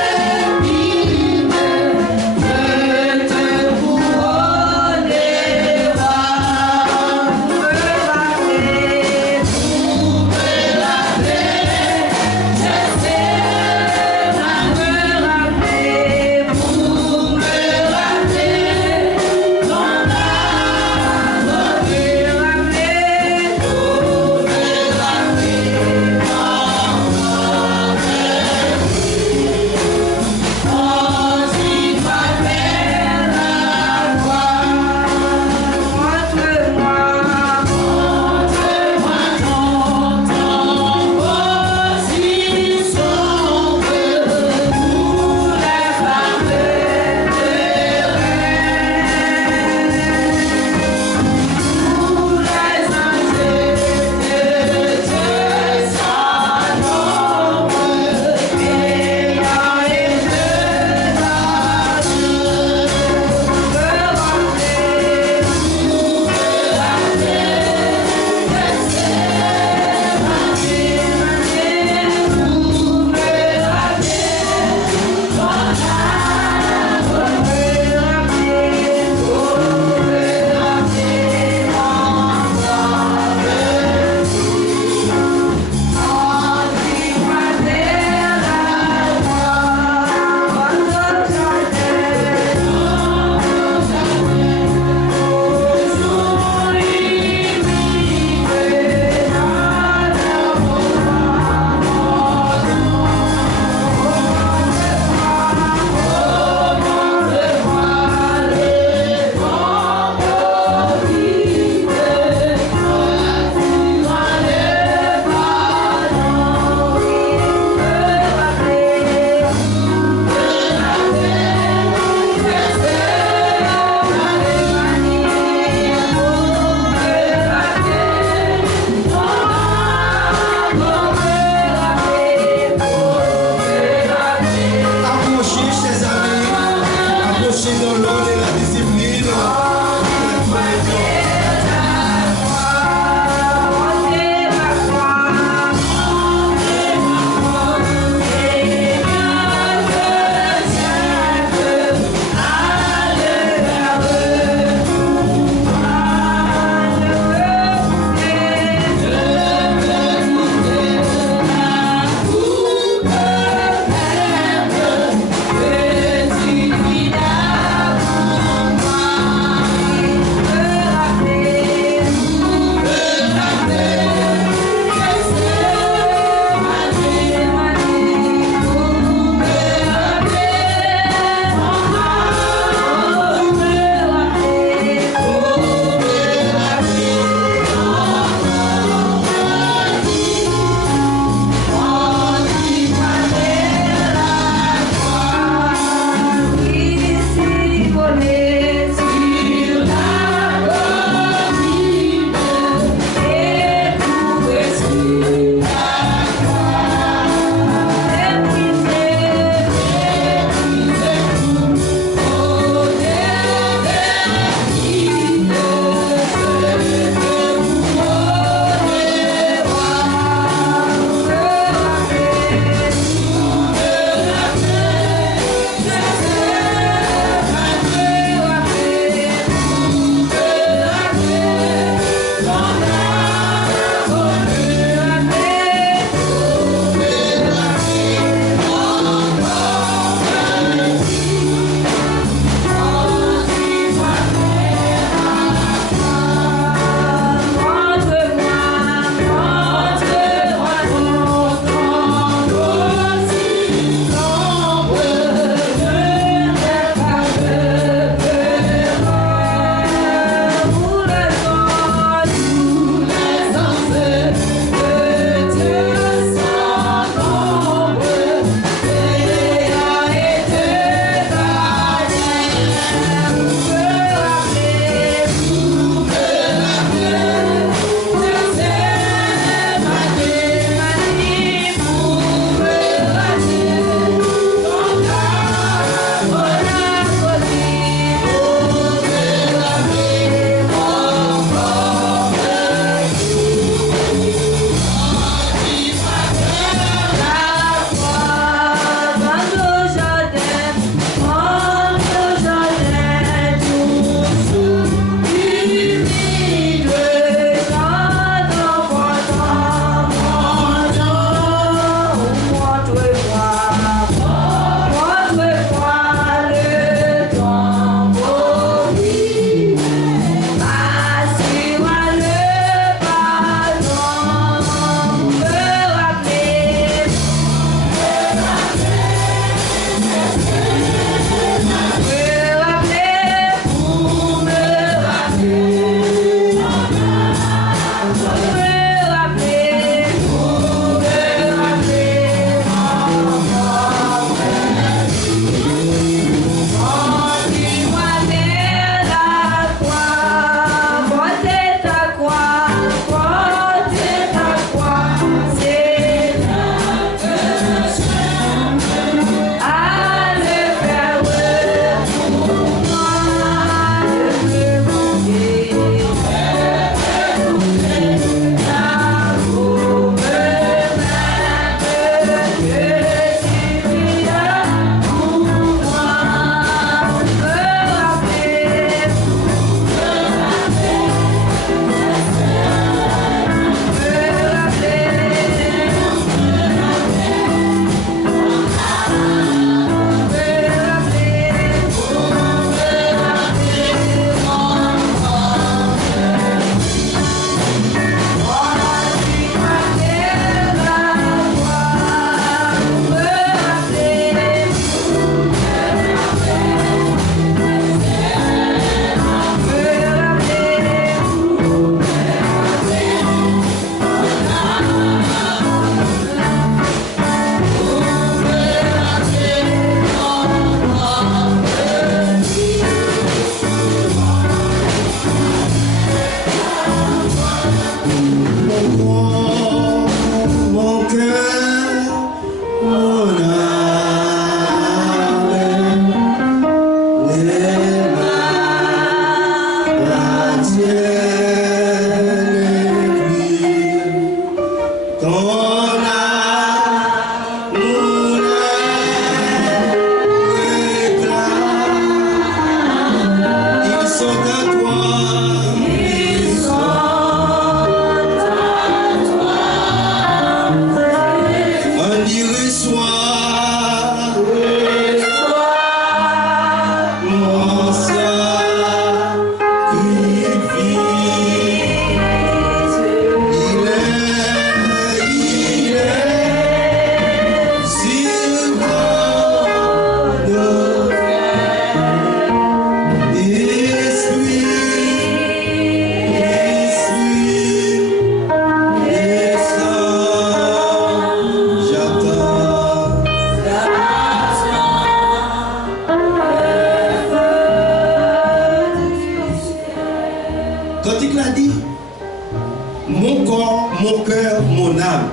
mon corps, mon cœur, mon âme,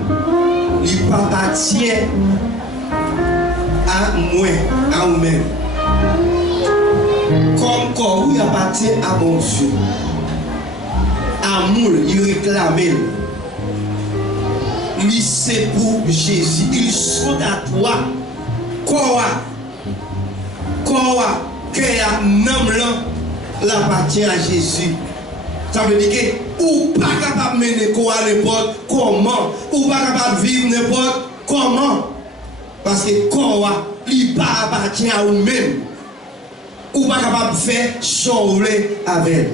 il appartient à moi, à vous-même. Comme corps, il appartient à mon Dieu. Amour, il réclame. Il c'est pour Jésus. Ils sont à toi. Quoi, cœur, nom, l'appartient à Jésus. Ça veut dire que ou pas capable de mener quoi n'importe comment, ou pas capable de vivre n'importe comment. Parce que quoi, il pas appartient à vous-même. Ou pas capable de faire changer avec.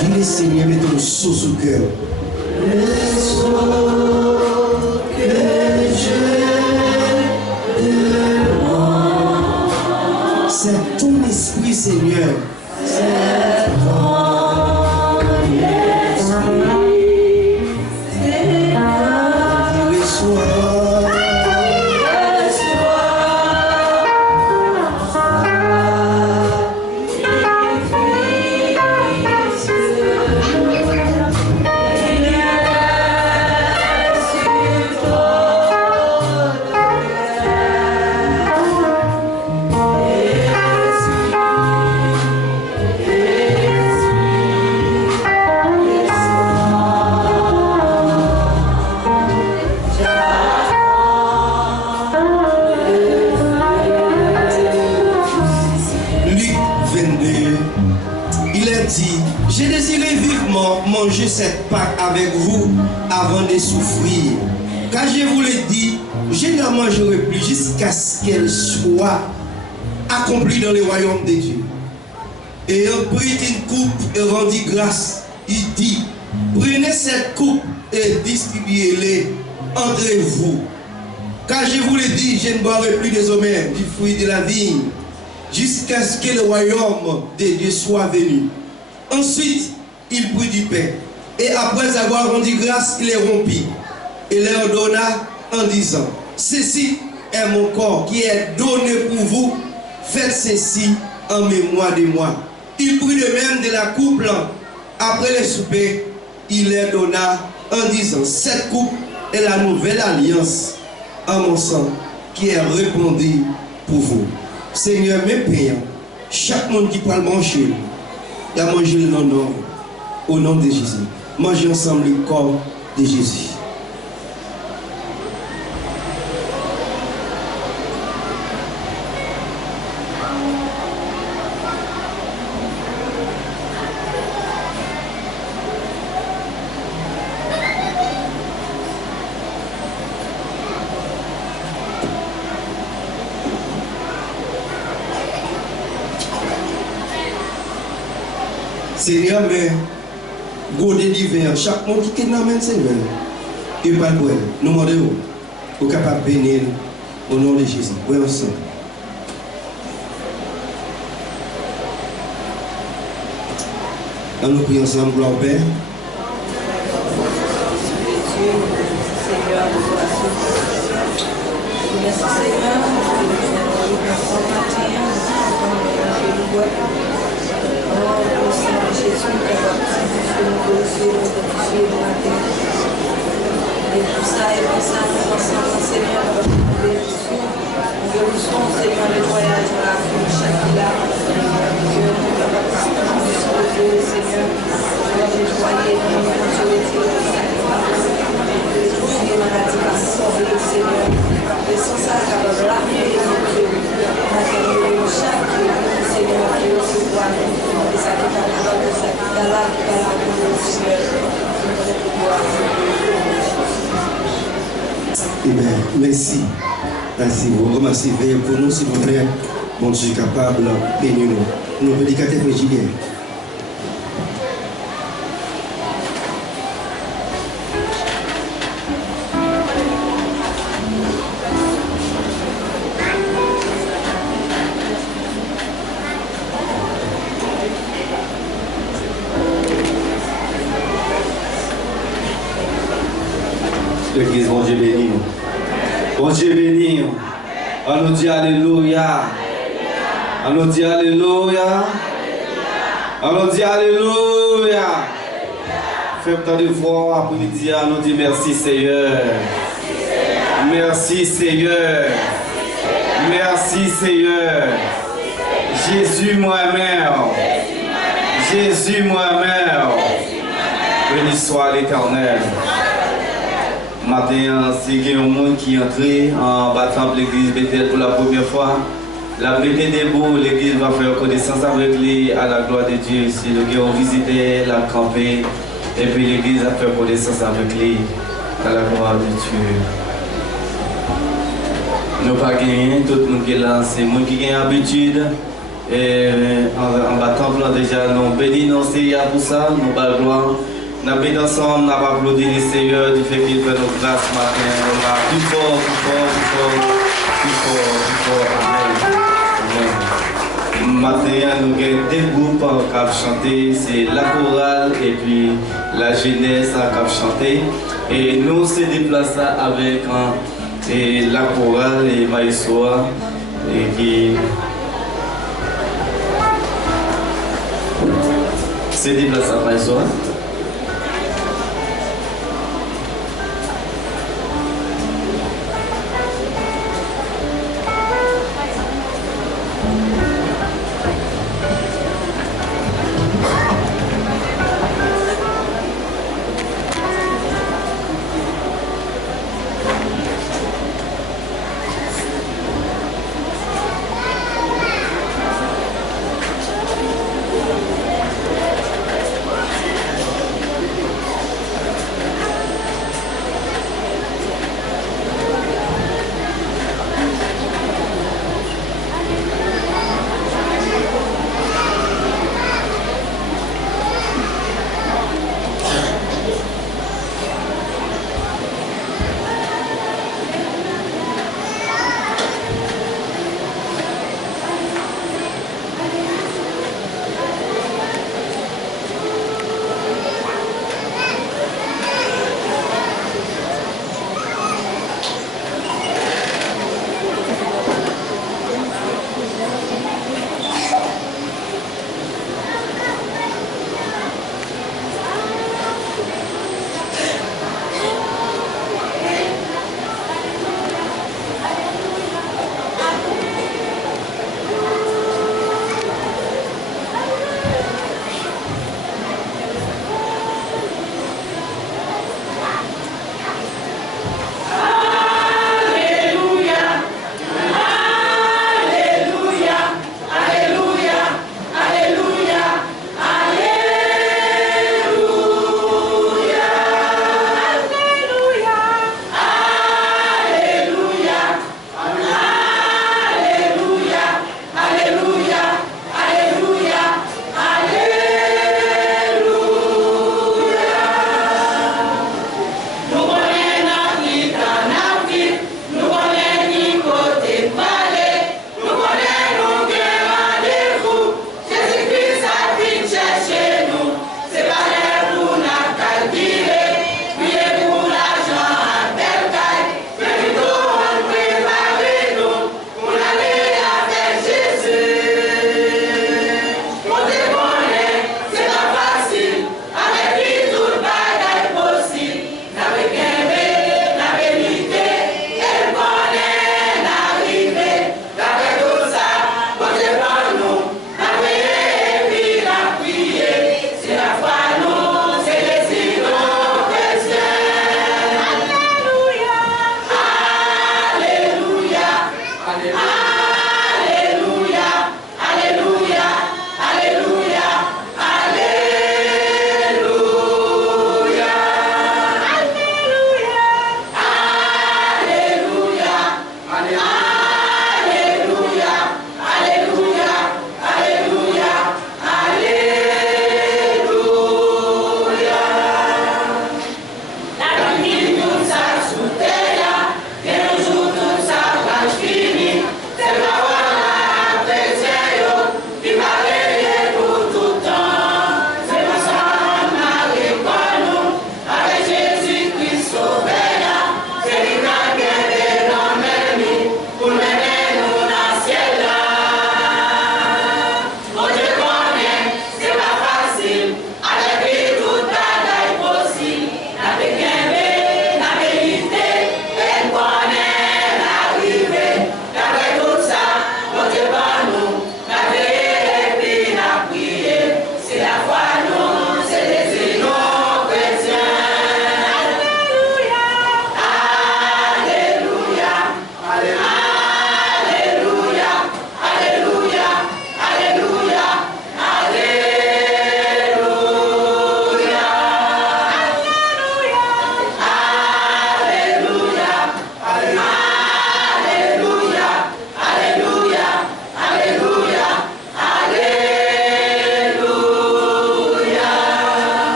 Dis le Seigneur, mets ton sceau sous cœur. Le sceau que je demande, c'est ton esprit, Seigneur. C'est ton esprit, Seigneur. Reçois. J'ai désiré vivement manger cette Pâque avec vous avant de souffrir. Car je vous l'ai dit, je ne la mangerai plus jusqu'à ce qu'elle soit accomplie dans le royaume de Dieu. Ayant pris une coupe et rendu grâce, il dit, prenez cette coupe et distribuez-les entre vous. Car je vous l'ai dit, je ne boirai plus désormais du fruit de la vigne jusqu'à ce que le royaume de Dieu soit venu. Ensuite, il prit du pain, et après avoir rendu grâce, il les rompit, et leur donna en disant, ceci est mon corps qui est donné pour vous, faites ceci en mémoire de moi. Il prit de même de la coupe, après le souper, il les donna en disant, cette coupe est la nouvelle alliance en mon sang, qui est répandue pour vous. Seigneur, mes payants, chaque monde qui parle manger, il a mangé le nom au nom de Jésus. Mangez ensemble le corps de Jésus. Seigneur, mais godé divin, chaque monde qui est dans le Seigneur, et pas de nous demandons, pour capable de bénir au nom de Jésus. Oui, ensemble. Nous prions ensemble, gloire au Père. Et tout ça est ensemble, Seigneur, nous Seigneur, le voyage dans la vie, chaque là, que nous capacitons de se retrouver, Seigneur, de nettoyer, de nous retirer le sacrifice, de trouver la maladie à sauver, Seigneur, et sans ça, capable de l'armer, chaque Seigneur, qui recevoir, et ça qui t'accorde, ça qui t'allume, qui t'allume, Seigneur, Amen. Merci. Merci. Vous remerciez pour nous, s'il vous plaît. Bon Dieu capable, bénis-nous. Nous prédicateurs Julien. L'église, bon Dieu béni. Bon Dieu béni. On nous dit Alléluia. On nous dit Alléluia. On nous dit Alléluia. Faites tant de voix après-midi, on nous dit merci Seigneur. Merci Seigneur. Merci Seigneur. Jésus moi-même. Jésus moi-même. Béni soit l'Éternel. Matin, c'est qu'il y a un monde qui est entré en battant l'église Bethel pour la première fois. La mettez debout, l'église va faire connaissance avec lui à la gloire de Dieu. Si le gars a visité, la campé, et puis l'église a fait connaissance avec lui à la gloire de Dieu. Nous pas gagné, tout le monde qui est là, c'est moi qui gagne habitude. Et en battant déjà, nous bénissons Seigneur pour ça, nous bas gloire. Nous bénissons ensemble, nous applaudissons le Seigneur du fait qu'il fait nos grâces ce matin. Plus fort, plus fort, plus fort, plus fort, plus fort. Amen. Matin, nous avons deux groupes qui ont chanté, c'est la chorale et puis la jeunesse qui a chanté. Et nous se déplaçons avec et la chorale et Maïsoa et qui se déplace à Maïsoa.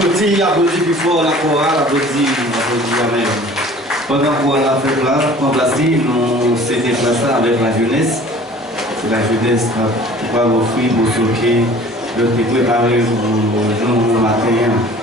applaudit plus fort la chorale, applaudit, amen. Pendant qu'on a fait place, nous s'est déplacé avec la jeunesse. C'est la jeunesse qui va offrir pour ce qui est préparé au matin.